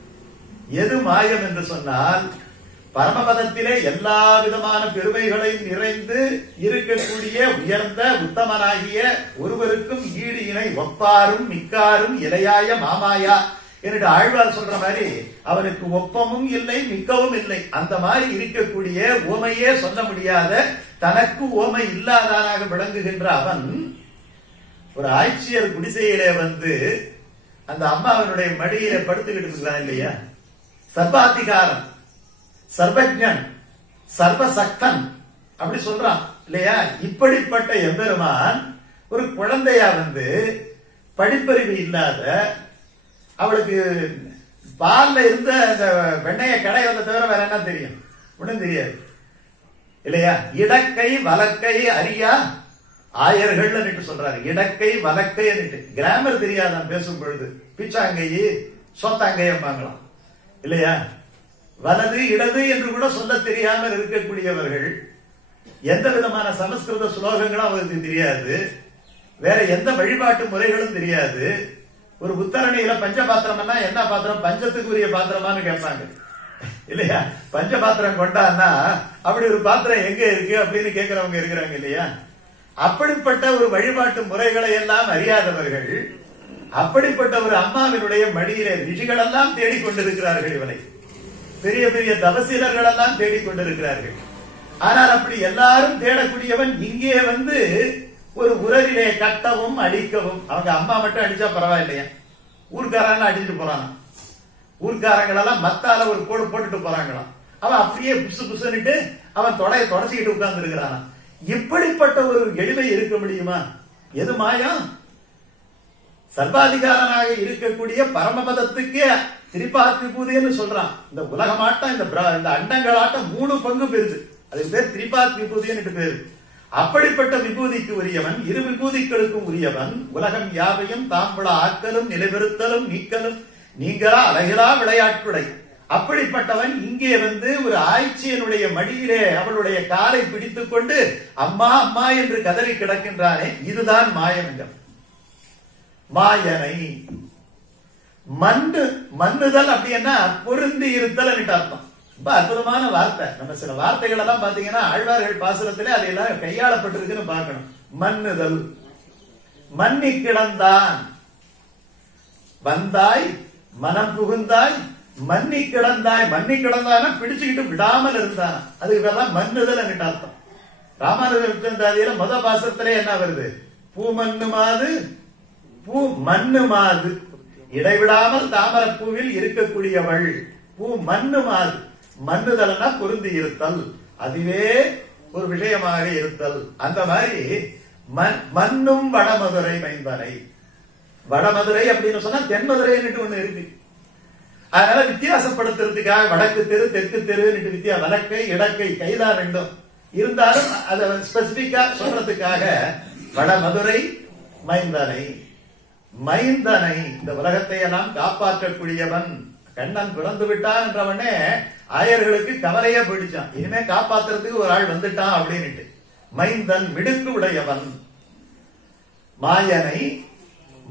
எது மாயம் என்று சொன்னால், பரமபதத்திலே எல்லா விதமான பெருமைகளையும் நிறைந்து இருக்கக்கூடிய உயர்ந்த உத்தமனாகிய ஒருவருக்கும் ஈடு இணை ஒப்பாரும் மிக்காரும் இலையாய மாமாயா என்று ஆழ்வார் சொல்ற மாதிரி அவனுக்கு ஒப்பமும் இல்லை மிக்கவும் இல்லை. அந்த மாதிரி இருக்கக்கூடிய ஓமையே சொல்ல முடியாத, தனக்கு ஓமை இல்லாதானாக விளங்குகின்ற அவன் ஒரு ஆட்சியர் குடிசையிலே வந்து அந்த அம்மாவனுடைய மடியில படுத்துக்கிட்டு இருக்கிறான் இல்லையா? சர்வாதிகாரம், சர்வஜன், சர்வசக்தன் அப்படி சொல்றான் இல்லையா? இப்படிப்பட்ட எம்பெருமான் ஒரு குழந்தையா வந்து படிப்பறிவு இல்லாத, அவளுக்கு பால்ல இருந்த அந்த வெண்ணைய கடை வந்த தவிர வேற என்ன தெரியும்? ஒண்ணும் தெரியாது இல்லையா? இடக்கை வலக்கை அறியா ஆயர்கள் சொல்றாரு. இடக்கை வலக்கை கிராமர் தெரியாதான் பேசும் பொழுது. பிச்சாங்கை சொத்தாங்கையம்பாங்களாம் இல்லையா? வலது இடது என்று கூட சொல்ல தெரியாமல் இருக்கக்கூடியவர்கள். எந்த விதமான சமஸ்கிருத ஸ்லோகங்களும் அவருக்கு தெரியாது, வேற எந்த வழிபாட்டு முறைகளும் தெரியாது. ஒரு உத்தரணியில பஞ்ச பாத்திரம்னா என்ன பாத்திரம்? பஞ்சத்துக்கு உரிய பாத்திரமானு கேட்பாங்க இல்லையா? பஞ்ச பாத்திரம் கொண்டான்னா அப்படி ஒரு பாத்திரம் எங்க இருக்கு அப்படின்னு கேட்கிறவங்க இருக்கிறாங்க இல்லையா? அப்படிப்பட்ட ஒரு வழிபாட்டு முறைகளை எல்லாம் அறியாதவர்கள், அப்படிப்பட்ட ஒரு அம்மாவினுடைய மடியிலே ரிஷிகள் எல்லாம் தேடிக்கொண்டிருக்கிறார்கள். இவனை பெரிய பெரிய தவசீலர்கள் எல்லாம் தேடிக்கொண்டிருக்கிறார்கள். ஆனால் அப்படி எல்லாரும் தேடக்கூடியவன் இங்கே வந்து ஒரு உரலிலே கட்டவும் அடிக்கவும். அவங்க அம்மா மட்டும் அடிச்சா பரவாயில்லையா, ஊர்க்காரங்க அடிச்சுட்டு போறான். ஊர்க்காரங்கள் எல்லாம் மத்தால ஒரு கோடு போட்டுட்டு போறாங்களாம். அவன் அப்படியே புசு புசுன்னுட்டு அவன் தொடையை தொடச்சிக்கிட்டு உட்கார்ந்து இருக்கிறான். இப்படிப்பட்ட ஒரு எளிமை இருக்க முடியுமா? எது மாயம்? சர்வாதிகாரனாக இருக்கக்கூடிய பரமபதத்துக்கே திரிபாத்விபூதின்னு சொல்றான். இந்த உலகமாட்டம் இந்த அண்டங்களாட்டம் 3 பங்கு பெருது. அதுக்கு பேர் திரிபாத்விபூதின்னு பேரு. அப்படிப்பட்ட விபூதிக்கு உரியவன், இரு விபூதிகளுக்கும் உரியவன், உலகம் யாவையும் தாம்பள ஆக்கலும் நிலைபெறுத்தலும் நீக்கலும் நீங்களா அழகிலா விளையாட்டுடை. அப்படிப்பட்டவன் இங்கே வந்து ஒரு ஆய்ச்சியனுடைய மடியிலே அவளுடைய காலை பிடித்துக் கொண்டு அம்மா அம்மா என்று கதறி கிடக்கின்றானே, இதுதான் மாயம் என்ற மாயனை. மண்ணுதல் அப்படின்னா பொருந்தி இருத்தல் அர்த்தம். ரொம்ப அற்புதமான வார்த்தை. நம்ம சில வார்த்தைகள் எல்லாம் பாத்தீங்கன்னா ஆழ்வார்கள் பாசுரத்திலே அதையெல்லாம் கையாளப்பட்டிருக்குன்னு பார்க்கணும். மண்ணுதல், மன்னி கிடந்தான், வந்தாய் மனம் புகுந்தாய், மன்னி கிடந்தாய். மன்னி கிடந்தான பிடிச்சுக்கிட்டு விடாமல் இருந்தான். அதுக்கு பேர் மண்ணுதல் அர்த்தம். ராமானுஜர் முத பாசத்திலே என்ன வருது? பூ மண்ணு மாது, பூ மண்ணு மாது, இடைவிடாமல் தாமர பூவில் இருக்கக்கூடியவள். பூ மண்ணு மாது, மண்ணுதல்னா பொருந்தி இருத்தல், அதுவே ஒரு விஷயமாக இருத்தல். அந்த மாதிரி மண்ணும் வடமதுரை மைந்தனை. வடமதுரை அப்படின்னு சொன்னா தென்மதுரை ஒண்ணு இருக்கு. அதனால வித்தியாசப்படுத்துறதுக்காக வடக்கு தெரு தெற்கு தெரு வடக்கை இடக்கை கைதான் ரெண்டும் இருந்தாலும் அதை ஸ்பெசிபிக்கா சொல்றதுக்காக வடமதுரை மைந்தனை. மைந்தனை, இந்த உலகத்தை எல்லாம் காப்பாற்றக்கூடியவன். கண்ணன் பிறந்து விட்டான் என்றவனே ஆயர்களுக்கு கவலையே போயிடுச்சான். இனிமே காப்பாத்துறதுக்கு ஒரு ஆள் வந்துட்டான் அப்படின்னு. மைந்தன் மிடுக்கு உடையவன். மாயனை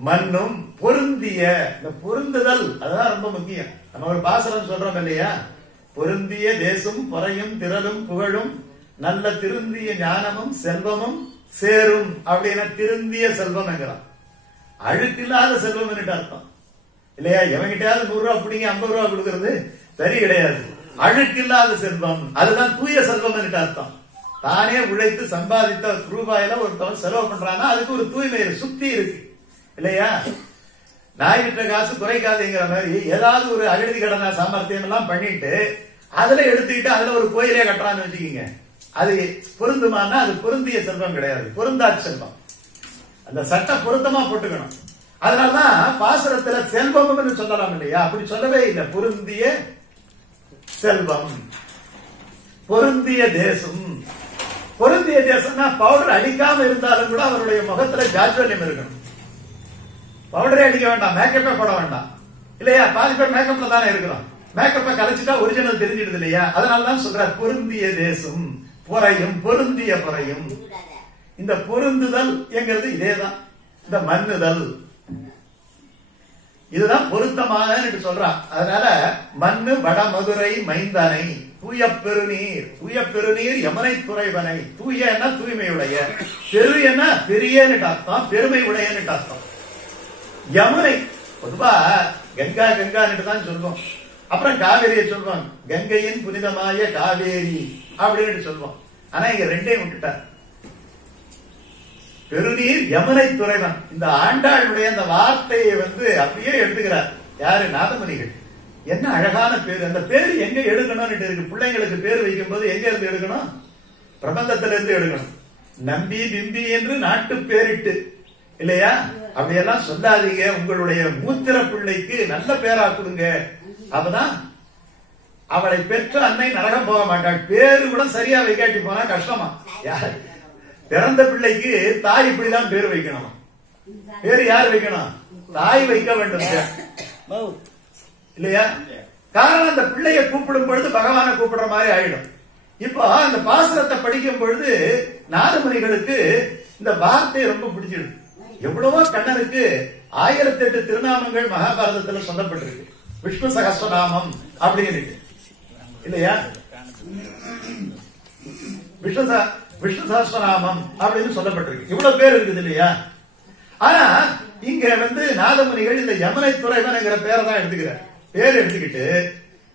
மண்ணும் பொருந்திய. இந்த பொருந்துதல் அதுதான் ரொம்ப முக்கியம். நம்ம ஒரு பாசனம் சொல்றோம் இல்லையா? பொருந்திய தேசும் பொறையும் திரளும் புகழும் நல்ல திருந்திய ஞானமும் செல்வமும் சேரும் அப்படின்னா திருந்திய செல்வம் என்கிறான். அழுக்கில்லாத செல்வம் அர்த்தம் இல்லையா? எவங்கிட்டாவது 100 ரூபா பிடிங்க 50 ரூபா கொடுக்கறது சரி கிடையாது. அழுக்கில்லாத செல்வம், அதுதான் தூய செல்வம் அர்த்தம். தானே உழைத்து சம்பாதித்த ரூபாயில ஒருத்தவன் செலவு பண்றான்னா அதுக்கு ஒரு தூய்மை சுத்தி இருக்கு இல்லையா? நாய் விட்ட காசு குறைக்காதுங்கிற மாதிரி ஏதாவது ஒரு அகழ்தி கடனா சாமர்த்தியம் எல்லாம் பண்ணிட்டு அதுல எடுத்துக்கிட்டு அதுல ஒரு கோயிலே கட்டுறான்னு வச்சுக்கீங்க, அது பொருந்துமானா அது பொருந்திய செல்வம் கிடையாது, பொருந்தா செல்வம். அந்த சட்ட பொருத்தமா போட்டுக்கணும். அதனாலதான் பாசுரத்துல செல்வம்னு சொல்லலாம் இல்லையா? அப்படி சொல்லவே இல்லை. பொருந்திய செல்வம், பொருந்திய தேசம். பொருந்திய தேசம்னா பவுடர் அடிக்காம இருந்தாலும் கூட அவருடைய முகத்துல ஜாஜ்வல்யம் இருக்கணும். பவுடரே அடிக்க வேண்டாம், மேக்கப்பே போட வேண்டாம் இல்லையா? பாதி பேர் மேக்கப்ல தானே இருக்கிறோம். மேக்கப்பை கலைச்சிட்டா ஒரிஜினல் தெரிஞ்சிடுது இல்லையா? அதனாலதான் சொல்றார் பொருந்திய தேசம் பொறையும் பொருந்திய பொறையும். இந்த பொருந்துதல் என்கிறது இதேதான். இந்த மன்னுதல் இதுதான் பொருத்தமாக சொல்றான். அதனால மண்ணு வடமதுரை மைந்தனை தூய பெருநீர், தூய பெருநீர் யமுனை துறைவனை. தூய என்ன தூய்மையுடைய, பெரு என்ன பெரியன்னு அர்த்தம், பெருமை உடையன்னு அர்த்தம். யமுனை பொதுவா கங்கா கங்கான்னு தான் சொல்லுவோம். அப்புறம் காவேரியை சொல்லுவாங்க, கங்கையின் புனிதமாய காவேரி அப்படின்னு சொல்லுவோம். ஆனா இங்க ரெண்டையும் விட்டுட்டார். பெருநீர் யமுனை துறைவன். இந்த ஆண்டாளுடைய அந்த வார்த்தையை அப்படியே எடுத்துக்கிறார். யாரு? நாதமுனிகள். என்ன அழகான பேரு. அந்த பேரு எங்க எடுக்கணும்னு இருக்கு. பிள்ளைங்களுக்கு பேர் வைக்கும் போது எங்க இருந்து எடுக்கணும்? பிரபந்தத்தில இருந்து எடுக்கணும். நம்பி பிம்பி என்று நாட்டு பேரிட்டு இல்லையா? அப்படியெல்லாம் சொல்லாதீங்க. உங்களுடைய மூத்திர பிள்ளைக்கு நல்ல பேரா கொடுங்க. அப்பதான் அவளை பெற்ற அன்னை நரகம் போக மாட்டாள். பேரு கூட சரியா வைக்காட்டி போனா கஷ்டமா? யாரு பிறந்த பிள்ளைக்கு தாய் இப்படிதான் பேர் வைக்கணும். பேரு யார் வைக்கணும்? தாய் வைக்க வேண்டும் இல்லையா? காரணம் அந்த பிள்ளைய கூப்பிடும் பொழுது பகவானை கூப்பிடுற மாதிரி ஆயிடும். இப்போ அந்த பாசுரத்தை படிக்கும் பொழுது நாதமுனிகளுக்கு இந்த வார்த்தை ரொம்ப பிடிச்சிடும். எவ்வளவோ கண்ணனுக்கு 1008 திருநாமங்கள் மகாபாரதத்தில் சொல்லப்பட்டிருக்கு. விஷ்ணு சகஸ்ரநாமம் அப்படின்னு இல்லையா? விஷ்ணு சகஸ்ரநாமம் அப்படின்னு சொல்லப்பட்டிருக்கு. இவ்வளவு பேர் இருக்குது இல்லையா? ஆனா இங்க நாதமுனிகள் இந்த யமுனை துறைவன்ங்கிற பேரை தான் எடுத்துக்கிறார். பேர் எடுத்துக்கிட்டு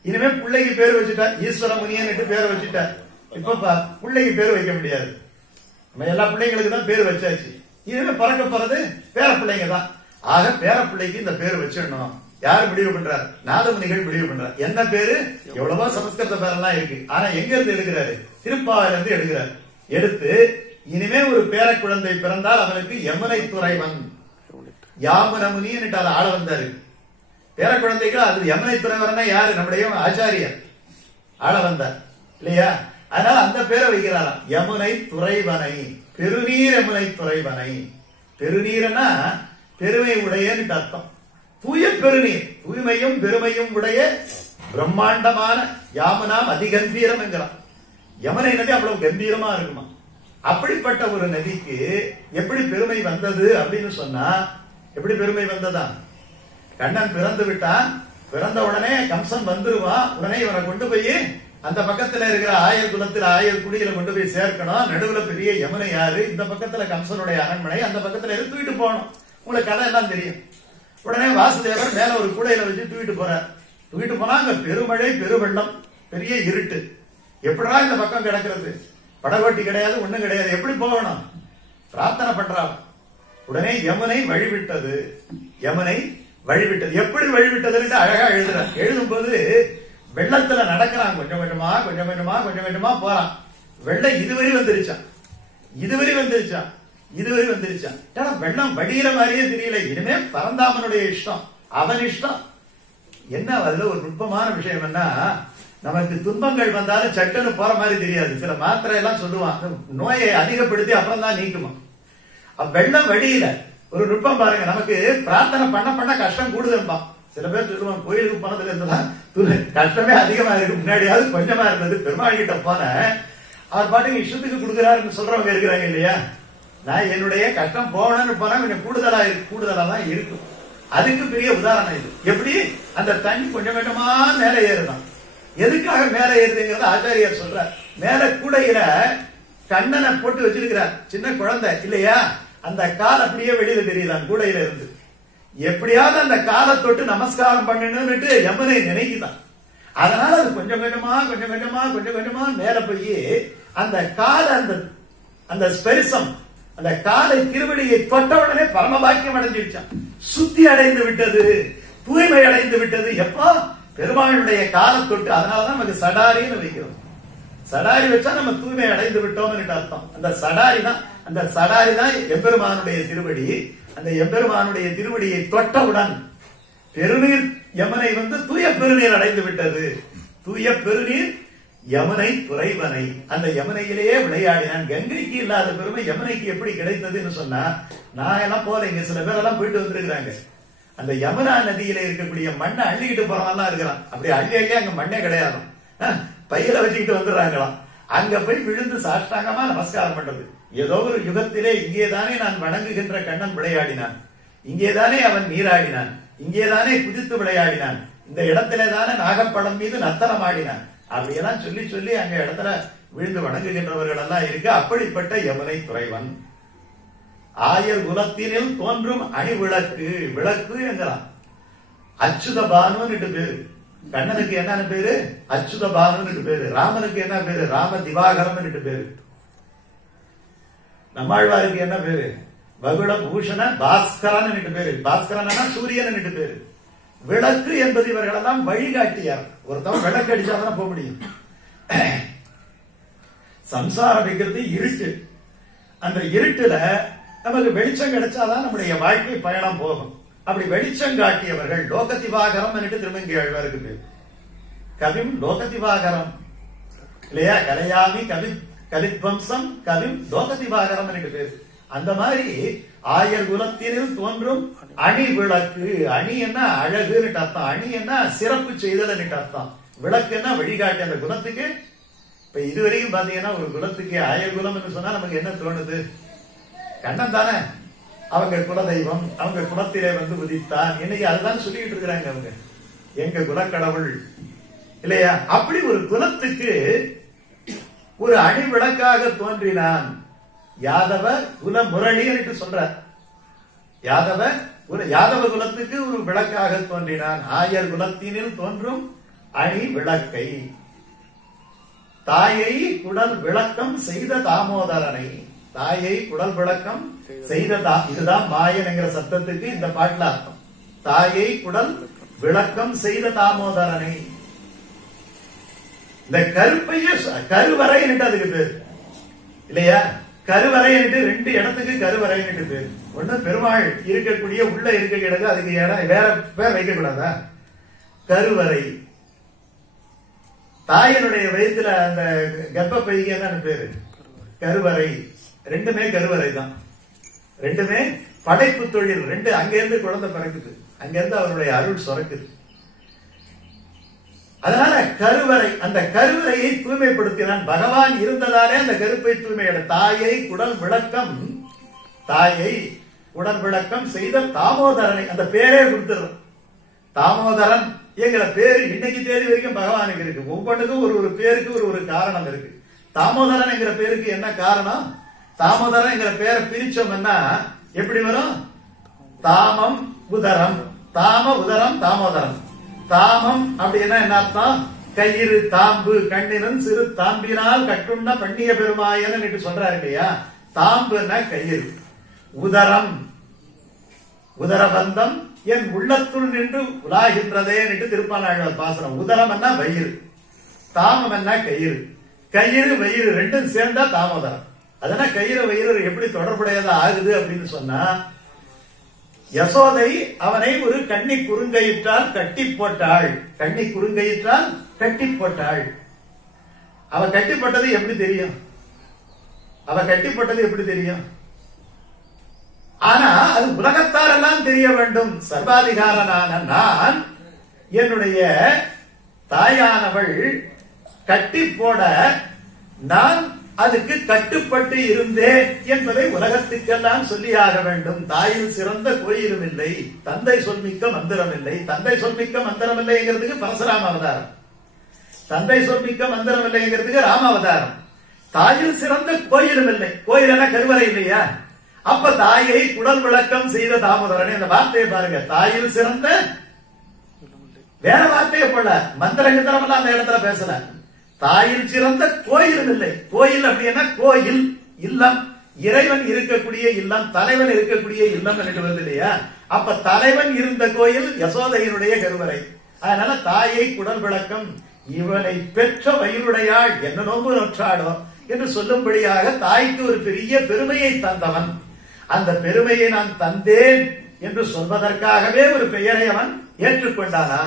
இனிமே பிள்ளைக்கு பேர் வச்சுட்டார். ஈஸ்வர முனியன்னுட்டு பேர் வச்சுட்டார். இப்ப பிள்ளைக்கு பேர் வைக்க முடியாது. நம்ம எல்லா பிள்ளைங்களுக்கு தான் பேர் வச்சாச்சு. இனிமே பறக்க போறது பேர பிள்ளைங்க தான். ஆக பேர பிள்ளைக்கு இந்த பேர் வச்சிடணும். யாரு முடிவு பண்றார்? நாதமுனிகள் முடிவு பண்றார். என்ன பேரு? எவ்வளவோ சமஸ்கிருத பேரெல்லாம் இருக்கு. ஆனா எங்க இருந்து எடுக்கிறாரு? திருப்பாவில இருந்து எடுக்கிறார். எடுத்து இனிமே ஒரு பேர குழந்தை பிறந்தால் அவனுக்கு யமுனை துறைவன் யாமுன முனின்னு ஆள வந்தாரு. பேர குழந்தைக்கு அது யமுனை துறைவன் யாரு? நம்முடைய ஆச்சாரியர் ஆள வந்தார் இல்லையா? அதனால அந்த பேரை வைக்கிறாராம், யமுனை துறைவனை. பெருநீர் யமுனை துறைவனை. பெருநீர்னா பெருமை உடையன்னு அர்த்தம். தூய பெருநீர், தூய்மையும் பெருமையும் உடைய பிரம்மாண்டமான யாமுனாம் அதிகம்பீரம் என்கிறான். யமுனை நதி அவ்வளவு கம்பீரமா இருக்குமா? அப்படிப்பட்ட ஒரு நதிக்கு எப்படி பெருமை வந்தது அப்படின்னு சொன்னா, எப்படி பெருமை வந்ததா? கண்ணன் பிறந்து விட்டான். பிறந்த உடனே கம்சன் வந்துருவான். உடனே இவனை கொண்டு போய் அந்த பக்கத்துல இருக்கிற ஆயர் குலத்துல ஆயர் குடியில கொண்டு போய் சேர்க்கணும். நடுவுல பெரிய யமுனை யாரு? இந்த பக்கத்துல கம்சனுடைய அரண்மனை, அந்த பக்கத்துல இருந்து தூக்கிட்டு போகணும். உங்களுக்கு கதை எல்லாம் தெரியும். உடனே வாசுதேவர் மேல ஒரு கூடையில வச்சு தூக்கிட்டு போறார். தூக்கிட்டு போனா அங்க பெருமழை, பெருவெள்ளம், பெரிய இருட்டு. எப்படா இந்த பக்கம் கிடக்கிறது? படகோட்டி கிடையாது, ஒண்ணும் கிடையாது. எப்படி போகணும்? பிரார்த்தனை பண்றான். உடனே யமுனை வழிவிட்டது. யமுனை வழிவிட்டது. எப்படி வழிவிட்டதுன்னு அழகா எழுதுறான். எழுதும் போது வெள்ளத்துல நடக்கிறான். கொஞ்சம் கொஞ்சமா கொஞ்சம் கொஞ்சமா கொஞ்சம் கொஞ்சமா போறான். வெள்ளம் இதுவரை வந்துருச்சான், இதுவரை வந்துருச்சான், இதுவரை வந்துருச்சான். வெள்ளம் வடிகிற மாதிரியே தெரியல. இனிமே பரந்தாமனுடைய இஷ்டம், அவன் இஷ்டம். என்ன அதுல ஒரு நுட்பமான விஷயம் என்ன, நமக்கு துன்பங்கள் வந்தாலும் சட்டுன்னு போற மாதிரி தெரியாது. சில மாத்திரை எல்லாம் சொல்லுவான், நோயை அதிகப்படுத்தி அப்புறம் தான் நீக்குமா. வெள்ளம் வடியில ஒரு நுட்பம் பாருங்க. நமக்கு பிரார்த்தனை பண்ண பண்ண கஷ்டம் கூடுதல்பான். சில பேர் சொல்லுவாங்க, கோயிலுக்கு போனதுல இருந்தெல்லாம் கஷ்டமே அதிகமா இருக்கு, முன்னாடியாவது கொஞ்சமா இருந்தது. பெருமாள் கிட்ட போன அவர் பாட்டுக்கு இஷ்டத்துக்கு கொடுக்குறாருன்னு சொல்றவங்க இருக்கிறாங்க இல்லையா? நான் என்னுடைய கஷ்டம் போகணும்னு போனா கொஞ்சம் கூடுதலா தான் இருக்கும். அதுக்கு பெரிய உதாரணம் இது. எப்படி அந்த தண்ணி கொஞ்சம் கொஞ்சமா மேல ஏறுதான். எதுக்காக மேல ஏறுதுங்கிறத ஆச்சாரியார் சொல்றார். மேல கூடையில கண்ணனை போட்டு வச்சிருக்கிறார். சின்ன குழந்தை இல்லையா? அந்த கால் அப்படியே வெளியில தெரியுதான் கூடையில இருந்து. எப்படியாவது அந்த காலை தொட்டு நமஸ்காரம் பண்ணணும்னுட்டு யமுனை நினைக்குதான். அதனால அது கொஞ்சம் கொஞ்சமா கொஞ்சம் கொஞ்சமா கொஞ்சம் கொஞ்சமா மேல போய் அந்த காலை அந்த ஸ்பெரிசம், அந்த காலை திருவடியை தொட்ட உடனே பரமபாக்கியம் அடைஞ்சிருச்சான். சுத்தி அடைந்து விட்டது, தூய்மை அடைந்து விட்டது. எப்போ? பெருமாளுடைய காலை தொட்டு. அதனாலதான் நமக்கு சடாரின்னு வைக்கிறோம். சடாரி வச்சா நம்ம தூய்மை அடைந்து விட்டோம்னு அர்த்தம். அந்த சடாரி தான் எம்பெருமானுடைய திருவடி. அந்த எம்பெருமானுடைய திருவடியை தொட்டவுடன் பெருநீர் யமுனை தூய பெருநீர் அடைந்து விட்டது. தூய பெருநீர் யமுனை துறைவனை, அந்த யமுனையிலேயே விளையாடினான். கங்கைக்கு இல்லாத பெருமை யமுனைக்கு எப்படி கிடைத்ததுன்னு சொன்னா, நான் எல்லாம் போல இங்க சில பேர் எல்லாம் போயிட்டு வந்திருக்கிறாங்க. அந்த யமுனா நதியில இருக்கக்கூடிய மண்ணை அள்ளிக்கிட்டு போறவெல்லாம் இருக்கிறான். அப்படி அள்ளி அங்க மண்ணே கிடையாது, பையில வச்சுக்கிட்டு வந்துடுறாங்களாம். அங்க போய் விழுந்து சாஷ்டாங்கமா நமஸ்காரம் பண்றது. ஏதோ ஒரு யுகத்திலே இங்கேதானே நான் வணங்குகின்ற கண்ணன் விளையாடினான், இங்கேதானே அவன் நீராடினான், இங்கேதானே குதித்து விளையாடினான், இந்த இடத்திலே தானே நாகப்படம் மீது நர்த்தனம் ஆடினான். அப்படியெல்லாம் சொல்லி சொல்லி அங்க இடத்துல விழுந்து வணங்குகின்றவர்கள் எல்லாம் இருக்கு. அப்படிப்பட்ட யமுனை துறைவன் ஆயர் குலத்தினில் தோன்றும் அணி விளக்கு. விளக்கு என்கிறான். அச்சுத பானுன்னு பேரு. கண்ணனுக்கு என்னன்னு பேரு? அச்சுத பானுன்னு பேரு. ராமனுக்கு என்ன பேரு? ராம திவாகரம் பேரு. நம்மாழ்வாருக்கு என்ன பேரு? வகுள பூஷண பாஸ்கரன் பேரு. பாஸ்கரன் சூரியன் பேரு. விளக்கு என்பது இவர்களெல்லாம் வழிகாட்டியார். ஒருத்தவன் விளக்கு அடிச்சாதான் போக முடியும். சம்சாரம் வைக்கிறது இருட்டு. அந்த இருட்டுல நமக்கு வெளிச்சம் கிடைச்சாதான் நம்முடைய வாழ்க்கை பயணம் போகும். அப்படி வெளிச்சம் காட்டியவர்கள் லோகதிவாகரம் திருமங்கையாழ்வாருக்கு பேர். கவிம் லோகதிவாகரம் இல்லையா? கலையாமி கவி கலித்வம்சம் கவிம் லோகதிவாகரம் பேர். அந்த மாதிரி ஆயர் குலத்தினில் தோன்றும் அணி விளக்கு. அணி என்ன? அழகுன்னு அர்த்தம். அணி என்ன? சிறப்பு செய்தல் அர்த்தம். விளக்கு என்ன? வழிகாட்டி. அந்த குலத்துக்கு இப்ப இதுவரைக்கும் பாத்தீங்கன்னா ஒரு குலத்துக்கு ஆயர் குலம் என்று சொன்னா நமக்கு என்ன தோணுது? கண்ணன் தானே அவங்க குலதெய்வம், அவங்க குலத்திலே உதித்தான். இன்னைக்கு அதுதான் சொல்லிட்டு இருக்கிறாங்க அவங்க, எங்க குலக்கடவுள் இல்லையா? அப்படி ஒரு குலத்துக்கு ஒரு அணி விளக்காக தோன்றினான் யாதவ குல முரளி என்று சொல்றார். யாதவ குலத்துக்கு ஒரு விளக்காக தோன்றினான். ஆயர் குலத்தினில் தோன்றும் அணி விளக்கை. தாயை குடல் விளக்கம் செய்த தாமோதரனை. தாயை குடல் விளக்கம் செய்த இதுதான் மாயன் என்கிற சத்தத்துக்கு இந்த பாட்டுல அர்த்தம். தாயை குடல் விளக்கம் செய்த தாமோதரனை. இந்த கருப்பைய கருவறை அதுக்கு பேர் இல்லையா? கருவறை ரெண்டு இடத்துக்கு கருவறை பேர். ஒண்ணு பெருமாள் இருக்கக்கூடிய உள்ள இருக்க கிடக்கு, அதுக்கு இடம் வேற பேர் வைக்க கூடாதா? கருவறை. தாயினுடைய வயிற்றுல அந்த கர்ப்பப்பைக்கு என்ன பேரு? கருவறை. ரெண்டுமே கருவறை தான். ரெண்டுமே படைப்பு தொழில். ரெண்டு அங்கிருந்து குழந்தை பிறக்குது, அங்கிருந்து அவருடைய அருள் சுரக்குது. அதனால கருவறை, அந்த கருவறையை தூய்மைப்படுத்தினான். பகவான் இருந்ததாலே அந்த கருப்பை தூய்மையோட தாயை குடல் விளக்கம், தாயை குடல் விளக்கம் செய்த தாமோதரனை. அந்த பேரே கொடுத்துடும். தாமோதரன் என்கிற பேரு இன்னைக்கு தேதி வரைக்கும் பகவானுக்கு இருக்கு. ஒவ்வொன்றுக்கும் ஒரு பேருக்கு ஒரு காரணம் இருக்கு. தாமோதரன் என்கிற பேருக்கு என்ன காரணம்? தாமோதரன் என்கிற பேரை பிரிச்சோம்னா எப்படி வரும்? தாமம் உதரம், தாம உதரம் தாமோதரம். தாமம் அப்படின்னா என்ன அர்த்தம்? கயிறு தாம்பு, கண்ணினும் சிறு தாம்பினால் கட்டுண்ண பண்ணிய பெருமாயன்னு சொல்றாரு இல்லையா? தாம்புன்னா கயிறு. உதரம், உதரபந்தம் என் உள்ளத்துள் நின்று உலாகின்றதே திருப்பாலாழ்வார் பாசனம். உதரம் என்ன? வயிறு. தாமம் என்ன? கயிறு. கயிறு வயிறு ரெண்டும் சேர்ந்தா தாமோதரம். அதனால கயிறு வயிறு எப்படி தொடர்புடையதா ஆகுது அப்படின்னு சொன்னா, யசோதை அவனை ஒரு கண்ணி குறுங்கயிற்றால் கட்டி போட்டாள். கண்ணி குறுங்கயிற்றால் கட்டி போட்டாள். அவ கட்டிப்பட்டது எப்படி தெரியும்? அவ கட்டிப்பட்டது எப்படி தெரியும்? ஆனா அது உலகத்தார் எல்லாம் தெரிய வேண்டும். சர்வாதிகாரனான நான் என்னுடைய தாயானவள் கட்டி போட நான் அதுக்கு கட்டுப்பட்டு இருந்தேன் என்பதை உலகத்துக்கெல்லாம் சொல்லியாக வேண்டும். தாயில் சிறந்த கோயிலும் இல்லை, தந்தை சொல்மிக்க மந்திரம் இல்லை. தந்தை சொல்மிக்க மந்திரம் இல்லைங்கிறதுக்கு பரசுராம அவதாரம், தந்தை சொல்மிக்க மந்திரம் இல்லைங்கிறதுக்கு ராம அவதாரம். தாயில் சிறந்த கோயிலும் இல்லை. கோயில் எல்லாம் கருவறை இல்லையா? அப்ப தாயை குடல் விளக்கம் செய்த தாமோதரனை. அந்த வார்த்தையை பாருங்க, தாயில் சிறந்த, வேற வார்த்தையை போல மந்திர கிந்திரம் எல்லாம் அந்த இடத்துல பேசல. தாயில் சிறந்த கோயிலும் இல்லை. கோயில் அப்படின்னா கோயில் இல்லம், இறைவன் இருக்கக்கூடிய இல்லம், தலைவன் இருக்கக்கூடிய இல்லம் என்று வருது இல்லையா? அப்ப தலைவன் இருந்த கோயில் யசோதையினுடைய கருவறை. அதனால தாயை குடல் விளக்கம், இவனை பெற்ற வயிறுடையாள் என்ன நோன்பு நொற்றாளோ என்று சொல்லும்படியாக தாய்க்கு ஒரு பெரிய பெருமையை தந்தவன். அந்த பெருமையை நான் தந்தேன் என்று சொல்வதற்காகவே ஒரு பெயரை அவன் ஏற்றுக்கொண்டானா,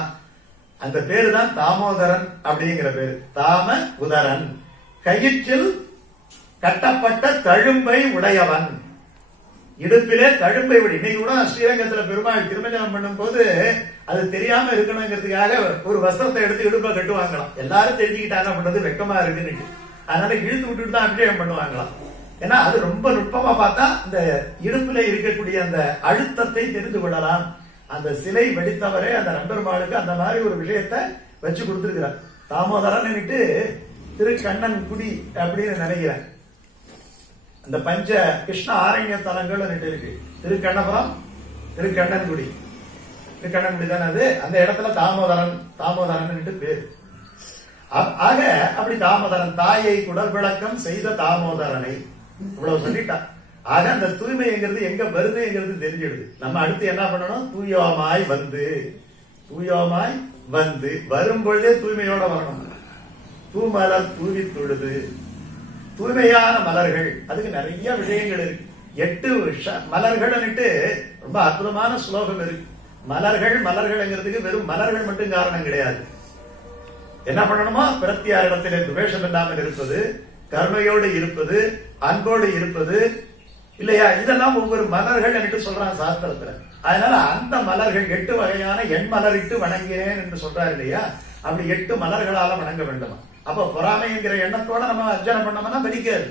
அந்த பேரு தான் தாமோதரன் அப்படிங்கிற பேரு. தாம உதரன், கயிற்றில் கட்டப்பட்ட தழும்பை உடையவன், இடுப்பிலே தழும்பை விட. இன்னைக்கு கூட ஸ்ரீரங்கத்துல பெருமாள் திருமஞ்சனம் பண்ணும் போது அது தெரியாம இருக்கணுங்கிறதுக்காக ஒரு வஸ்திரத்தை எடுத்து இடுப்பை கட்டுவாங்களாம். எல்லாரும் தெரிஞ்சுக்கிட்டாங்க பண்றது வெக்கமா இருக்குன்னு, அதனால இழுத்து விட்டுட்டு தான் அபிஷேகம் பண்ணுவாங்களாம். ஏன்னா அது ரொம்ப நுட்பமா பார்த்தா இந்த இடுப்புல இருக்கக்கூடிய அந்த அழுத்தத்தை தெரிந்து கொள்ளலாம். அந்த சிலை வெடித்தவரே அந்த நம்பெருமாளுக்கு அந்த மாதிரி ஒரு விஷயத்தை வச்சு கொடுத்திருக்கிறார். தாமோதரன் திருக்கண்ணன் குடி அப்படின்னு நினைக்கிறேன். அந்த பஞ்ச கிருஷ்ண ஆரண்ய தலங்கள் இருக்கு. திருக்கண்ணபுரம், திருக்கண்ணன்குடி, திருக்கண்ணன்குடி தானே அது. அந்த இடத்துல தாமோதரன் பேரு. ஆக அப்படி தாமோதரன், தாயை குடல் விளக்கம் செய்த தாமோதரனை இவ்வளவு சொல்லிட்டான். ஆக அந்த தூய்மைங்கிறது எங்க வருதுங்கிறது தெரிஞ்சிடுது. நம்ம அடுத்து என்ன பண்ணணும்? தூயோமாய் வந்து வரும் பொழுதே தூய்மையோட வரணும். தூமலர் தூவி தொழுது, தூய்மையான மலர்கள். அதுக்கு நிறைய விஷயங்கள் இருக்கு. 8 மலர்கள் ரொம்ப அற்புதமான ஸ்லோகம் இருக்கு. மலர்கள்ங்கிறதுக்கு வெறும் மலர்கள் மட்டும் காரணம் கிடையாது. என்ன பண்ணணுமோ, பிரத்தியாரிடத்திலே துவேஷம் இல்லாமல் இருப்பது, கருணையோடு இருப்பது, அன்போடு இருப்பது இல்லையா, இதெல்லாம் ஒவ்வொரு மலர்கள் என்று சொல்றான் சாஸ்திரத்துல. அதனால அந்த மலர்கள் 8 வகையான எண்மலரிட்டு வணங்கினேன் என்று சொல்றாரு இல்லையா, அப்படி 8 மலர்களால வணங்க வேண்டுமா. அப்ப பொறாமைங்கிற எண்ணத்தோட நம்ம அர்ச்சனை பண்ணோம்னா பலிக்காது.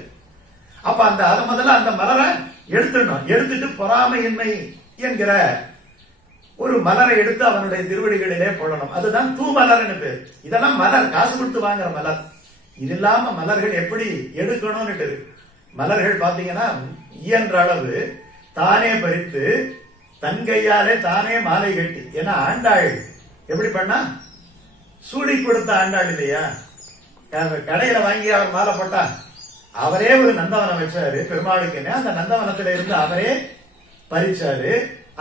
அப்ப அதை முதல்ல அந்த மலரை எடுத்துடணும். எடுத்துட்டு பொறாமையின்மை என்கிற ஒரு மலரை எடுத்து அவனுடைய திருவடிகளிலே போடணும். அதுதான் தூமலர்னு பேர். இதெல்லாம் மலர், காசு கொடுத்து வாங்குற மலர். இது இல்லாம மலர்கள் எப்படி எடுக்கணும்னு மலர்கள் பாத்தீங்கன்னா இயன்ற அளவு தானே பறித்து தன் கையாலே தானே மாலை கட்டி. ஏன்னா ஆண்டாள் எப்படி பண்ணா, சூடி கொடுத்த ஆண்டாள் இல்லையா, கடையில வாங்கி அவர் மாலை போட்டா. அவரே ஒரு நந்தவனம் வச்சாரு பெருமாளுக்குன்னு. அந்த நந்தவனத்தில இருந்து அவரே பறிச்சாரு.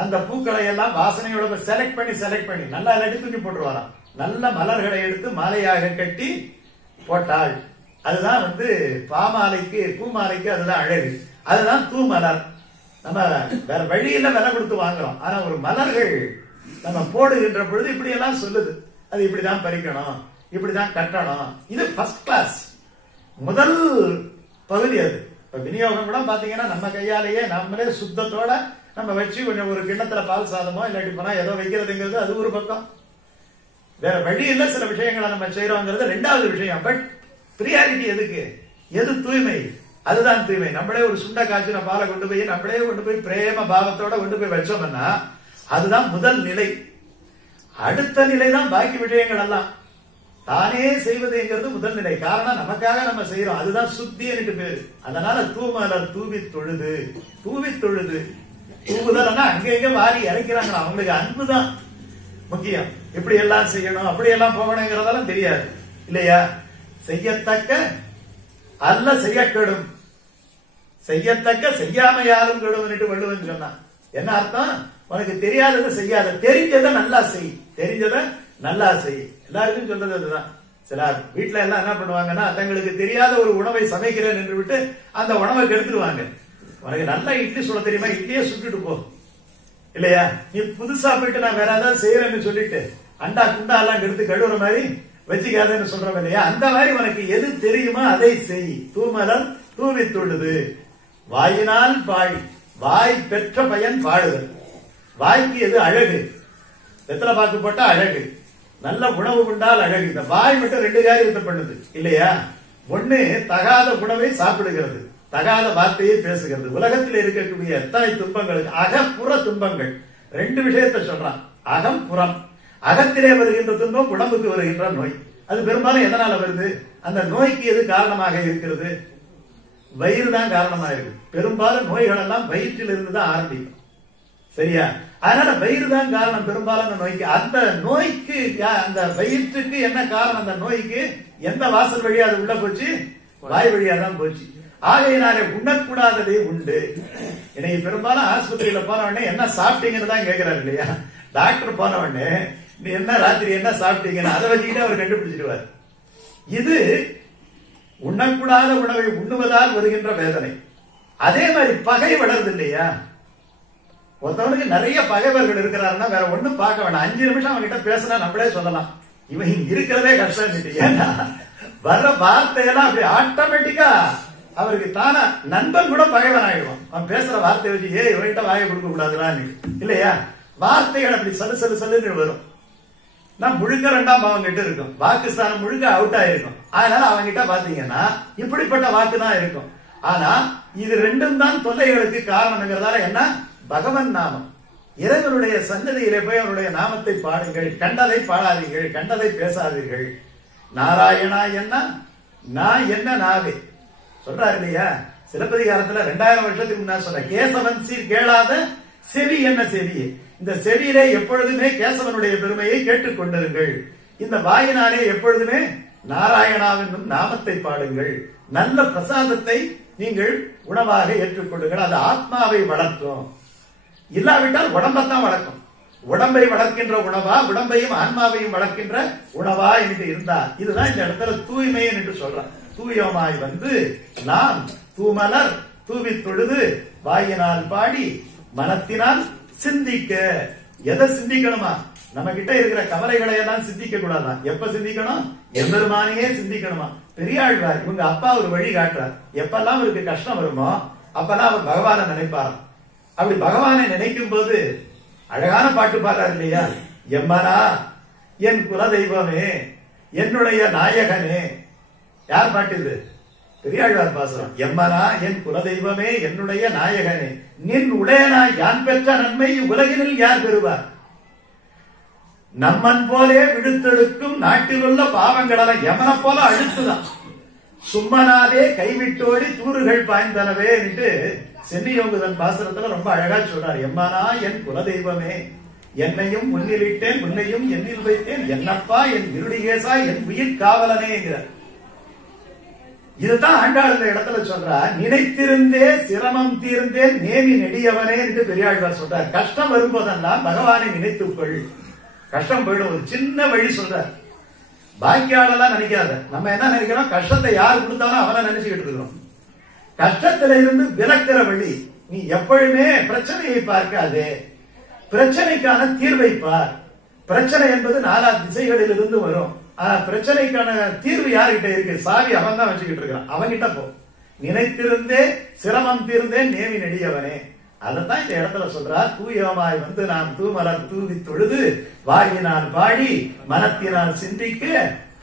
அந்த பூக்களை எல்லாம் வாசனையோட செலக்ட் பண்ணி நல்லா இல்லாட்டி தூக்கி போட்டுருவாராம். நல்ல மலர்களை எடுத்து மாலையாக கட்டி போட்டாள். அதுதான் பாமாலைக்கு பூமாலைக்கு அதுதான் அழகு. அதுதான் தூமலர். நம்ம வேற வழியில விலை கொடுத்து வாங்குறோம். ஆனா ஒரு மலர்கள் நம்ம போடுகின்ற பொழுது இப்படி எல்லாம் சொல்லுது. அது இப்படிதான் பறிக்கணும், இப்படிதான் கட்டணும். இது ஃபர்ஸ்ட் கிளாஸ் முதல் பகுதி. அது விநியோகம் கூட பாத்தீங்கன்னா நம்ம கையாலேயே நம்மளே சுத்தத்தோட நம்ம வச்சு கொஞ்சம் ஒரு கிண்ணத்துல பால் சாதமோ இல்லாட்டி போனா ஏதோ வைக்கிறதுங்கிறது அது ஒரு பக்கம். வேற வழி இல்ல, சில விஷயங்களை நம்ம செய்யறோங்கிறது ரெண்டாவது விஷயம். பட் பிரியாரிட்டி எதுக்கு? எது தூய்மை? அதுதான் தூய்மை. நம்மளே ஒரு சுண்ட காய்ச்சின பாலை கொண்டு போய் பிரேம பாவத்தோட கொண்டு போய் வச்சோம்னா அதுதான் முதல் நிலை. அடுத்த நிலை தான் பாக்கி விஷயங்கள் எல்லாம். தானே செய்வதுங்கிறது முதல் நிலை. காரணம் நமக்காக நம்ம செய்யறோம். அதுதான் சுத்தி எனக்கு பேரு. அதனால தூமலர் தூவி தொழுது. தூவுதல்னா அங்க எங்க வாரி இறக்கிறாங்களா, அவங்களுக்கு அன்புதான் முக்கியம். எப்படி எல்லாம் செய்யணும், அப்படி எல்லாம் போகணுங்கிறதெல்லாம் தெரியாது இல்லையா. செய்யத்தக்க அல்ல செய்யக்கெடும், செய்யத்தக்க செய்யாமையாலும் கெடும் வள்ளுவன் சொன்னான். என்ன அர்த்தம்? உனக்கு தெரியாததை செய்யாத, தெரிஞ்சதை நல்லா செய். எல்லாருக்கும் சொல்றது அதுதான். சில வீட்டுல எல்லாம் என்ன பண்ணுவாங்கன்னா, தங்களுக்கு தெரியாத ஒரு உணவை சமைக்கிறேன் என்று விட்டு அந்த உணவை கெடுத்துடுவாங்க. உனக்கு நல்லா இட்லி சுட தெரியுமா, இட்லியே சுட்டுட்டு போ இல்லையா. நீ புதுசா போயிட்டு நான் வேற ஏதாவது செய்யறேன்னு சொல்லிட்டு அண்டா குண்டா எல்லாம் எடுத்து கழுவுற மாதிரி வச்சுக்காதன்னு சொல்றோம் இல்லையா. அந்த மாதிரி உனக்கு எது தெரியுமோ அதை செய். தூமலர் தூவி தொழுது. வாயினால் பாடி, வாய் பெற்ற பயன் பாடுதல். வாய்க்கு எது அழகு? வெத்தலை பாக்கு போட்டா அழகு, நல்ல உணவு உண்டால் அழகு. இந்த வாய் மட்டும் 2 காரியத்தை பண்ணுது இல்லையா. ஒண்ணு, தகாத உணவை சாப்பிடுகிறது, தகாத வார்த்தையை பேசுகிறது. உலகத்தில் இருக்கக்கூடிய எத்தனை துன்பங்களுக்கு அகப்புற துன்பங்கள் 2 விஷயத்தை சொல்றான். அகம் புறம். அகத்திலே வருகின்ற துன்பம் உடம்புக்கு வருகின்ற நோய். அது பெரும்பாலும் எதனால வருது? அந்த நோய்க்கு எது காரணமாக இருக்கிறது? வயிறு தான் காரணமாக இருக்கு. பெரும்பாலும் நோய்கள் எல்லாம் வயிற்றில் இருந்து தான் ஆரம்பிக்கும். சரியா? அதனால வயிறு தான் காரணம் பெரும்பாலான நோய்க்கு. அந்த நோய்க்கு, அந்த வயிற்றுக்கு என்ன காரணம்? அந்த நோய்க்கு எந்த வாசல் வழியா அது உள்ள போச்சு? வாய் வழியா தான் போச்சு. ஆகையினாலே உண்ணக்கூடாததே உண்டு. இன்னைக்கு பெரும்பாலும் ஆஸ்பத்திரியில போன உடனே என்ன சாப்பிட்டீங்கன்னு தான் கேட்கிறாரு இல்லையா. டாக்டர் போன உடனே நீ என்ன ராத்திரி என்ன சாப்பிட்டீங்கன்னு அதை வச்சுக்கிட்டு அவர் கண்டுபிடிச்சிடுவார். இது உண்ணக்கூடாத உணவை உண்ணுவதால் வருகின்ற வேதனை. அதே மாதிரி பகை வளருது இல்லையா? ஒருத்தவனுக்கு நிறைய பகைவர்கள் இருக்கிறாருன்னா வேற ஒண்ணும் பார்க்க வேண்டாம். 5 நிமிஷம் அவன்கிட்ட பேசினா நம்மளே சொல்லலாம் இவன் இருக்கிறதே கஷ்டம். ஏன்னா வர்ற வார்த்தையெல்லாம் அப்படி ஆட்டோமேட்டிக்கா அவருக்கு தானா நண்பன் கூட பகைவன் ஆயிடுவான். அவன் பேசுற வார்த்தையை வச்சு இவன்கிட்ட வாயை கொடுக்க கூடாதுன்னு இல்லையா? வார்த்தைகள் அப்படி சலு சலு சலுன்னு வரும். நான் முழுக்க 2ஆம் பாவம் கிட்ட இருக்கும், பாகிஸ்தான் முழுக்க அவுட் ஆயிருக்கும். அதனால அவங்கிட்ட பாத்தீங்கன்னா இப்படிப்பட்ட வாக்கு தான் இருக்கும். ஆனா இது 2ம் தான் தொல்லைகளுக்கு காரணம்ங்கிறதால என்ன? பகவன் நாமம். இறைவனுடைய சன்னதியிலே போய் அவருடைய நாமத்தை பாடுங்கள், கண்டதை பாடாதீர்கள், கண்டதை பேசாதீர்கள். நாராயணா என்ன நான் என்ன நாவே சொல்றாரு இல்லையா? சிலப்பதிகாரத்துல 2000 வருஷத்துக்கு முன்னாடி சொல்ற கேசவன் சீர் கேளாத செவி என்ன செவி. இந்த செவியிலே எப்பொழுதுமே கேசவனுடைய பெருமையை கேட்டுக் கொண்டிருங்கள். இந்த வாயினாலே எப்பொழுதுமே நாராயணாவின் நாமத்தை பாடுங்கள். நல்ல பிரசாதத்தை நீங்கள் உணவாக ஏற்றுக்கொள்ளுங்கள். அது ஆத்மாவை வளர்க்கும். இல்லாவிட்டால் உடம்பத்தான் வளர்க்கும். உடம்பை வளர்க்கின்ற உணவா, உடம்பையும் ஆன்மாவையும் வளர்க்கின்ற உணவா என்று இருந்தால் இதுதான் இந்த இடத்துல தூய்மை என்று சொல்றான். தூயமாய் வந்து நாம் தூமலர் தூவி தொழுது வாயினால் பாடி மனத்தினால் சிந்திக்க. எதை சிந்திக்கணுமா? நம்ம கிட்ட இருக்கிற கவலைகளை எல்லாம் சிந்திக்க கூடாதான். எப்ப சிந்திக்கணும்? எம்பெருமானையே சிந்திக்கணுமா? பெரியாழ்வார் இவங்க அப்பா ஒரு வழி காட்டுறார். எப்பெல்லாம் அவருக்கு கஷ்டம் வருமோ அப்பெல்லாம் அவர் பகவானை நினைப்பார். அப்படி பகவானை நினைக்கும் போது அழகான பாட்டு பாடுறாரு இல்லையா? எம்மனா என் குலதெய்வமே என்னுடைய நாயகனே. யார் பாட்டு இது? பெரியாழ்வார் பாசுரம். எம்மனா என் குலதெய்வமே என்னுடைய நாயகனே நின் உடையனா யான் பெற்ற நன்மை உலகினில் யார் பெறுவார்? நம்மன் போலே விழுத்தெடுக்கும் நாட்டில் உள்ள பாவங்களெல்லாம் யமனை போல அழுத்துதான். சும்மனாதே கைவிட்டோடி தூறுகள் பாய்ந்தனவே என்று சென்னியோகுதன் பாசுரத்துல ரொம்ப அழகா சொல்றார். எம்மனா என் குலதெய்வமே என்னையும் முன்னிலிட்டேன் உன்னையும் எண்ணில் வைத்தேன் என்னப்பா என் இருடிகேசா என் உயிர் காவலனே என்கிறார். இதுதான் ஆண்டாள் இந்த இடத்துல சொல்றார். நினைத்திருந்தே சிரமம் தீர்ந்தேன் நேமி நெடியவனே என்று பெரியாழ்வார் சொல்றார். கஷ்டம் வரும்போதெல்லாம் பகவானை நினைத்துக்கொள், கஷ்டம் போயிடும். ஒரு சின்ன வழி சொல்றார். பாக்கியாளெல்லாம் நினைக்காத. நம்ம என்ன நினைக்கிறோம்? கஷ்டத்தை யார் கொடுத்தாலும் அவனை நினைச்சுக்கிட்டு இருக்கிறோம். கஷ்டத்தில இருந்து விலக்கிற வழி. நீ எப்பொழுதுமே பிரச்சனையை பார்க்காதே, பிரச்சனைக்கான தீர்வை பார். பிரச்சனை என்பது 4 திசைகளில் இருந்து வரும். பிரச்சனைக்கான தீர்வு யார்கிட்ட இருக்கு? சாவி அவன் தான் வச்சுக்கிட்டு இருக்கான். அவன்கிட்ட போ. நினைத்திருந்தே சிரமம் தீர்ந்தேன் நேமி நெடியவனே. அதத்தான் இந்த இடத்துல சொல்றார். தூயமாய் வந்து நாம் தூமலர் தூவி தொழுது வாயினால் பாடி மனத்தினால் சிந்திக்க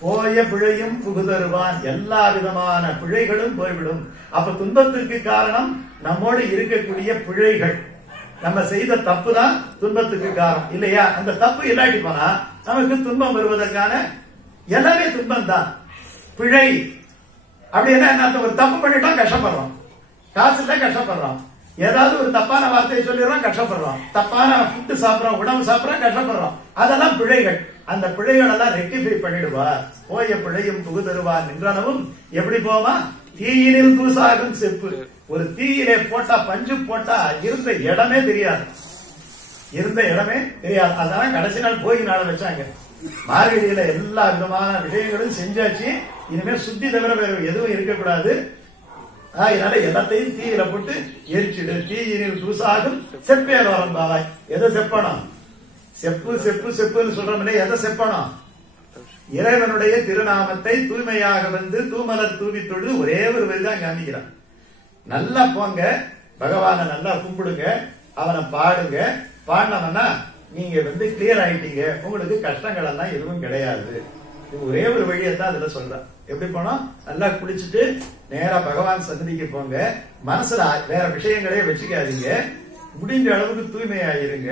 போய பிழையும் புகுதருவான். எல்லா விதமான பிழைகளும் போய்விடும். அப்ப துன்பத்திற்கு காரணம் நம்மோடு இருக்கக்கூடிய பிழைகள். நம்ம செய்த தப்பு தான் துன்பத்துக்கு காரணம் இல்லையா? அந்த தப்பு இல்லாட்டி போனா நமக்கு துன்பம் வருவதற்கான எல்லாமே துன்பம் தான். பிழை அப்படின்னா என்ன? ஒரு தப்பு பண்ணிட்டோம் கஷ்டப்படுறோம், காசு இல்ல கஷ்டப்படுறோம், ஏதாவது ஒரு தப்பான வார்த்தையை சொல்லிடுறோம் கஷ்டப்படுறோம், தப்பான ஃபுட்டு சாப்பிடுறோம், உணவு சாப்பிடுறோம் கஷ்டப்படுறோம். அதெல்லாம் பிழைகள். அந்த பிழைகள் எல்லாம் ரெக்டிஃபை பண்ணிடுவார். போய பிழையும் புகுதருவார் நின்றனவும் எப்படி போமா? தீயினில் தூசாகும் செப்பு. ஒரு தீயிலே போட்டா பஞ்சு போட்டா இருந்த இடமே தெரியாது, இருந்த இடமே தெரியாது. அதெல்லாம் கடைசி நாள் போகி நாள வச்சாங்க. மார்கழியில எல்லா விதமான விஷயங்களும் செஞ்சாச்சு. இனிமே சுத்தி தவிர வேற எதுவும் இருக்கக்கூடாது. அதனால எல்லாத்தையும் தீயில போட்டு எரிச்சிடு. தீயினில் தூசாகும் செப்பேர் வரம் பாவாய். எதை செப்பணும்? செப்பு செப்பு செப்புன்னு சொல்றோம். எதை செப்பணும்? இறைவனுடைய திருநாமத்தை தூய்மையாக வந்து தூமலர் தூவி தொழுது ஒரே ஒரு வரிதான் காமிக்கிறான். நல்லா போங்க, பகவானை நல்லா கும்பிடுங்க, அவனை பாடுங்க. பாடினவனா நீங்க வந்து கிளியர் ஆயிட்டீங்க, உங்களுக்கு கஷ்டங்கள் எல்லாம் எதுவும் கிடையாது. ஒரே ஒரு வழியத்தான் அதுல சொல்றேன். எப்படி போனா நல்லா குளிச்சுட்டு நேரா பகவான் சன்னதிக்கு போங்க. மனசுல வேற விஷயங்களே வச்சுக்காதீங்க. முடிஞ்ச அளவுக்கு தூய்மையாயிருங்க.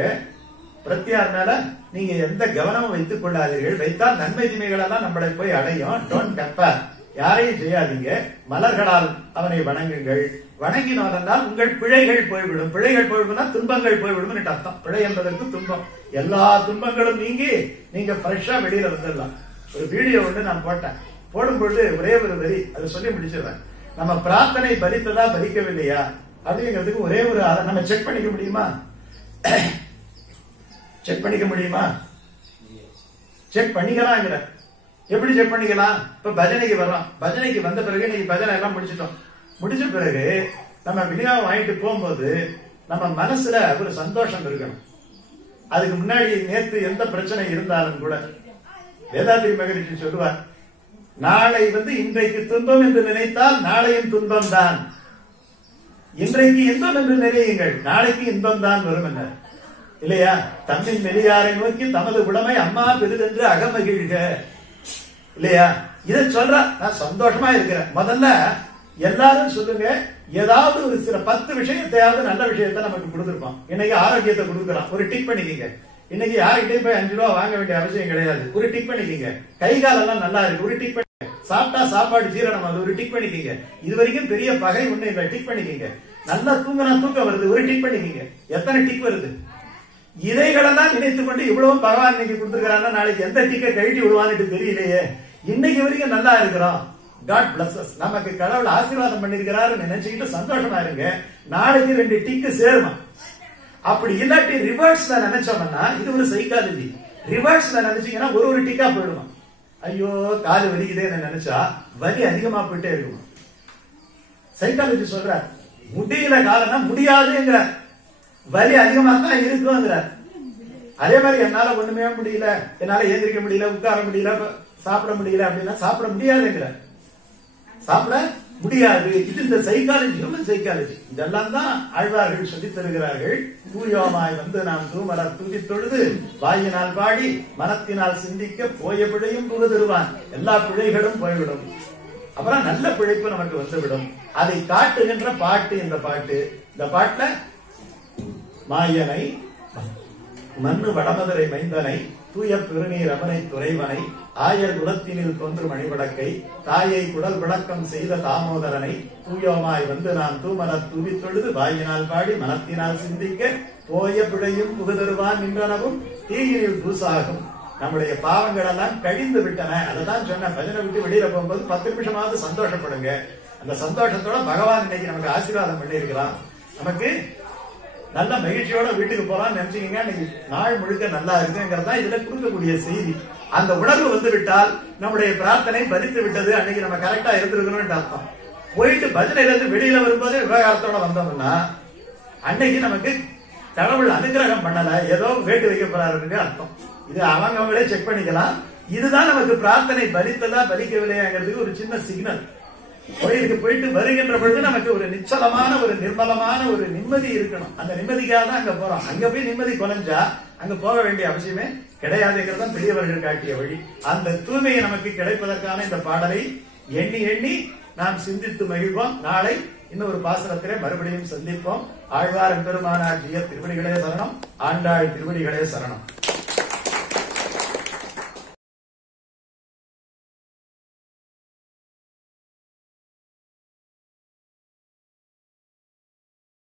பிரத்யார் மேல நீங்க எந்த கவனமும் வைத்துக் கொள்ளாதீர்கள். வைத்தால் நன்மை தீமைகள் எல்லாம் நம்மளை போய் அடையும். Don't compare. யாரையும் செய்யாதீங்க. மலர்களால் அவனை வணங்குங்கள். வணங்கினால் உங்கள் பிழைகள் போய்விடும். பிழைகள் போய்விடும்னா துன்பங்கள் போய்விடும் அர்த்தம். பிழை என்பதற்கு துன்பம். எல்லா துன்பங்களும் நீங்கி நீங்க ஃப்ரெஷ்ஷா வெளியில வந்துடலாம். ஒரு வீடியோ ஒன்று நான் போட்டேன். போடும்பொழுது ஒரே ஒரு வரி அதை சொல்லி முடிச்சிடுறேன். நம்ம பிரார்த்தனை பலித்ததா பலிக்கவில்லையா அப்படிங்கிறதுக்கு ஒரே ஒரு நம்ம செக் பண்ணிக்க முடியுமா? செக் பண்ணிக்க முடியுமா? செக் பண்ணிக்கலாம். எப்படி செக் பண்ணிக்கலாம்? இப்ப பஜனைக்கு வர்றோம். பஜனைக்கு வந்த பிறகு நீங்க பஜனை எல்லாம் முடிச்சிட்டோம். முடிச்ச பிறகு நம்ம வினியோகம் வாங்கிட்டு போகும்போது நம்ம மனசுல ஒரு சந்தோஷம் இருக்கணும். அதுக்கு முன்னாடி நேற்று எந்த பிரச்சனை இருந்தாலும் கூட வேதாத்ரி மகரிஷி சொல்லுவார், நாளை இன்றைக்கு துன்பம் என்று நினைத்தால் நாளையும் துன்பம் தான். இன்றைக்கு இன்பம் என்று நினையுங்கள், நாளைக்கு இன்பம் தான் வரும் என்ன இல்லையா? தம்மின் மெலியாரை நோக்கி தமது உடமை அம்மா பெரிதென்று அகமகிழ்க இல்லையா? இதை சொல்ற நான் சந்தோஷமா இருக்கிறேன். முதல்ல எல்லாரும் சொல்லுங்க, ஏதாவது ஒரு சில 10 விஷயத்தையாவது நல்ல விஷயத்தை நமக்கு கொடுத்துருப்போம். இன்னைக்கு ஆரோக்கியத்தை கொடுக்குறோம், ஒரு டிக் பண்ணிக்கிங்க. இன்னைக்கு யார்கிட்டயும் போய் 5 ரூபா வாங்க வேண்டிய அவசியம் கிடையாது, ஒரு டிக் பண்ணிக்கிங்க. கை காலெல்லாம் நல்லா இருக்கு, ஒரு டிக் பண்ணி. சாப்பிட்டா சாப்பாடு ஜீரணம், அது ஒரு டிக் பண்ணிக்கிங்க. இது வரைக்கும் பெரிய பகை ஒண்ணு இல்லை, டிக் பண்ணிக்கிங்க. நல்லா தூங்கினா தூக்கம் வருது, ஒரு டிக் பண்ணிக்கிங்க. எத்தனை டிக் வருது? இதைகளெல்லாம் நினைத்துக் கொண்டு இவ்வளவு பகவான் இன்னைக்கு கொடுத்துருக்காருன்னா நாளைக்கு எந்த டிக்கை கழட்டி விடுவான்னு தெரியலையே. இன்னைக்கு வரைக்கும் நல்லா இருக்கிறோம். God bless us. நமக்கு கடவுள் ஆசீர்வாதம் பண்ணிருக்கிறாரு நினைச்சுக்கிட்டு சந்தோஷமா இருங்க. நாளைக்கு 2 டிக்கு சேருமா? அப்படி இல்லாட்டி ரிவர்ஸ்ல நினைச்சோம்னா இது ஒரு சைக்காலஜி. ரிவர்ஸ்ல நினைச்சீங்கன்னா ஒரு டிக்கா போயிடுமா. ஐயோ காலு வலிக்குதேன்னு நினைச்சா வலி அதிகமா போயிட்டே இருக்குமா. சைக்காலஜி சொல்ற முடியல காலம்னா முடியாதுங்கிற, வலி அதிகமா தான் இருக்குங்கிற. அதே மாதிரி என்னால ஒண்ணுமே முடியல, என்னால ஏந்திரிக்க முடியல, உட்கார முடியல, சாப்பிட முடியல அப்படின்னா சாப்பிட முடியாதுங்கிற, சாப்பிட முடியாது. இது இந்த சைக்காலஜி, ஹியூமன் சைக்காலஜி. இதெல்லாம் தான் ஆழ்வார்கள் சொல்லி தருகிறார்கள். தூயோமாய் நாம் தூமர தூதி தொழுது வாயினால் பாடி மனத்தினால் சிந்திக்க போய பிழையும் புகுதருவான். எல்லா பிழைகளும் போய்விடும், அப்புறம் நல்ல பிழைப்பு நமக்கு வந்துவிடும். அதை காட்டுகின்ற பாட்டு இந்த பாட்டு. இந்த பாட்டுல மாயனை மண்ணு வடமதுரை மைந்தனை தூய பெருநீர் ரமனை துறைவனை ஆயர் குலத்தினில் தோன்று மணிவடக்கை தாயை குடல் விளக்கம் செய்த தாமோதரனை தூயோமாய் நாம் தூமர தூவி தொழுது வாயினால் பாடி மனத்தினால் சிந்திக்க போய பிழையும் புகுதருவான் நின்றனவும் தீயினில் தூசாகும். நம்முடைய பாவங்கள் எல்லாம் கழிந்து விட்டன. அதான் சொன்ன, பஜனை விட்டு வெளியில போகும்போது 10 நிமிஷமாவது சந்தோஷப்படுங்க. அந்த சந்தோஷத்தோட பகவான் இன்னைக்கு நமக்கு ஆசீர்வாதம் பண்ணி இருக்கிறான். நமக்கு நல்ல மகிழ்ச்சியோட வீட்டுக்கு போறான்னு நினைச்சீங்க. இன்னைக்கு நாள் முழுக்க நல்லா இருக்குங்கிறதா இதுல கொடுக்கக்கூடிய செய்தி. அந்த உணர்வு வந்து விட்டால் நம்முடைய பிரார்த்தனை பலித்து விட்டது, அன்னைக்கு நம்ம கரெக்டா இருந்திருக்கணும்னு அர்த்தம். போயிட்டு பஜனையில இருந்து வெளியில வரும்போது விவகாரத்தோட வந்தோம்னா அன்னைக்கு நமக்கு கடவுள் அனுகிரகம் பண்ணல, ஏதோ வேட்டு வைக்க போறாருன்னு அர்த்தம். இது அவங்களே செக் பண்ணிக்கலாம். இதுதான் நமக்கு பிரார்த்தனை பலித்ததா பலிக்கவில்லையாங்கிறதுக்கு ஒரு சின்ன சிக்னல். கோயிலுக்கு போயிட்டு வருகின்ற பொழுது நமக்கு ஒரு நிச்சலமான ஒரு நிர்மலமான ஒரு நிம்மதி இருக்கணும். அந்த நிம்மதிக்காக தான் அங்க போறோம். அங்க போய் நிம்மதி குறைஞ்சா அங்க போக வேண்டிய அவசியமே கிடையாதுங்கிறத பெரியவர்கள் காட்டிய வழி. அந்த தூய்மையை நமக்கு கிடைப்பதற்கான இந்த பாடலை எண்ணி எண்ணி நாம் சிந்தித்து மகிழ்வோம். நாளை இன்னொரு பாசனத்திலே மறுபடியும் சந்திப்போம். ஆழ்வார் பெருமானார் ஜிய திருவடிகளே சரணம், ஆண்டாள் திருவடிகளே சரணம்.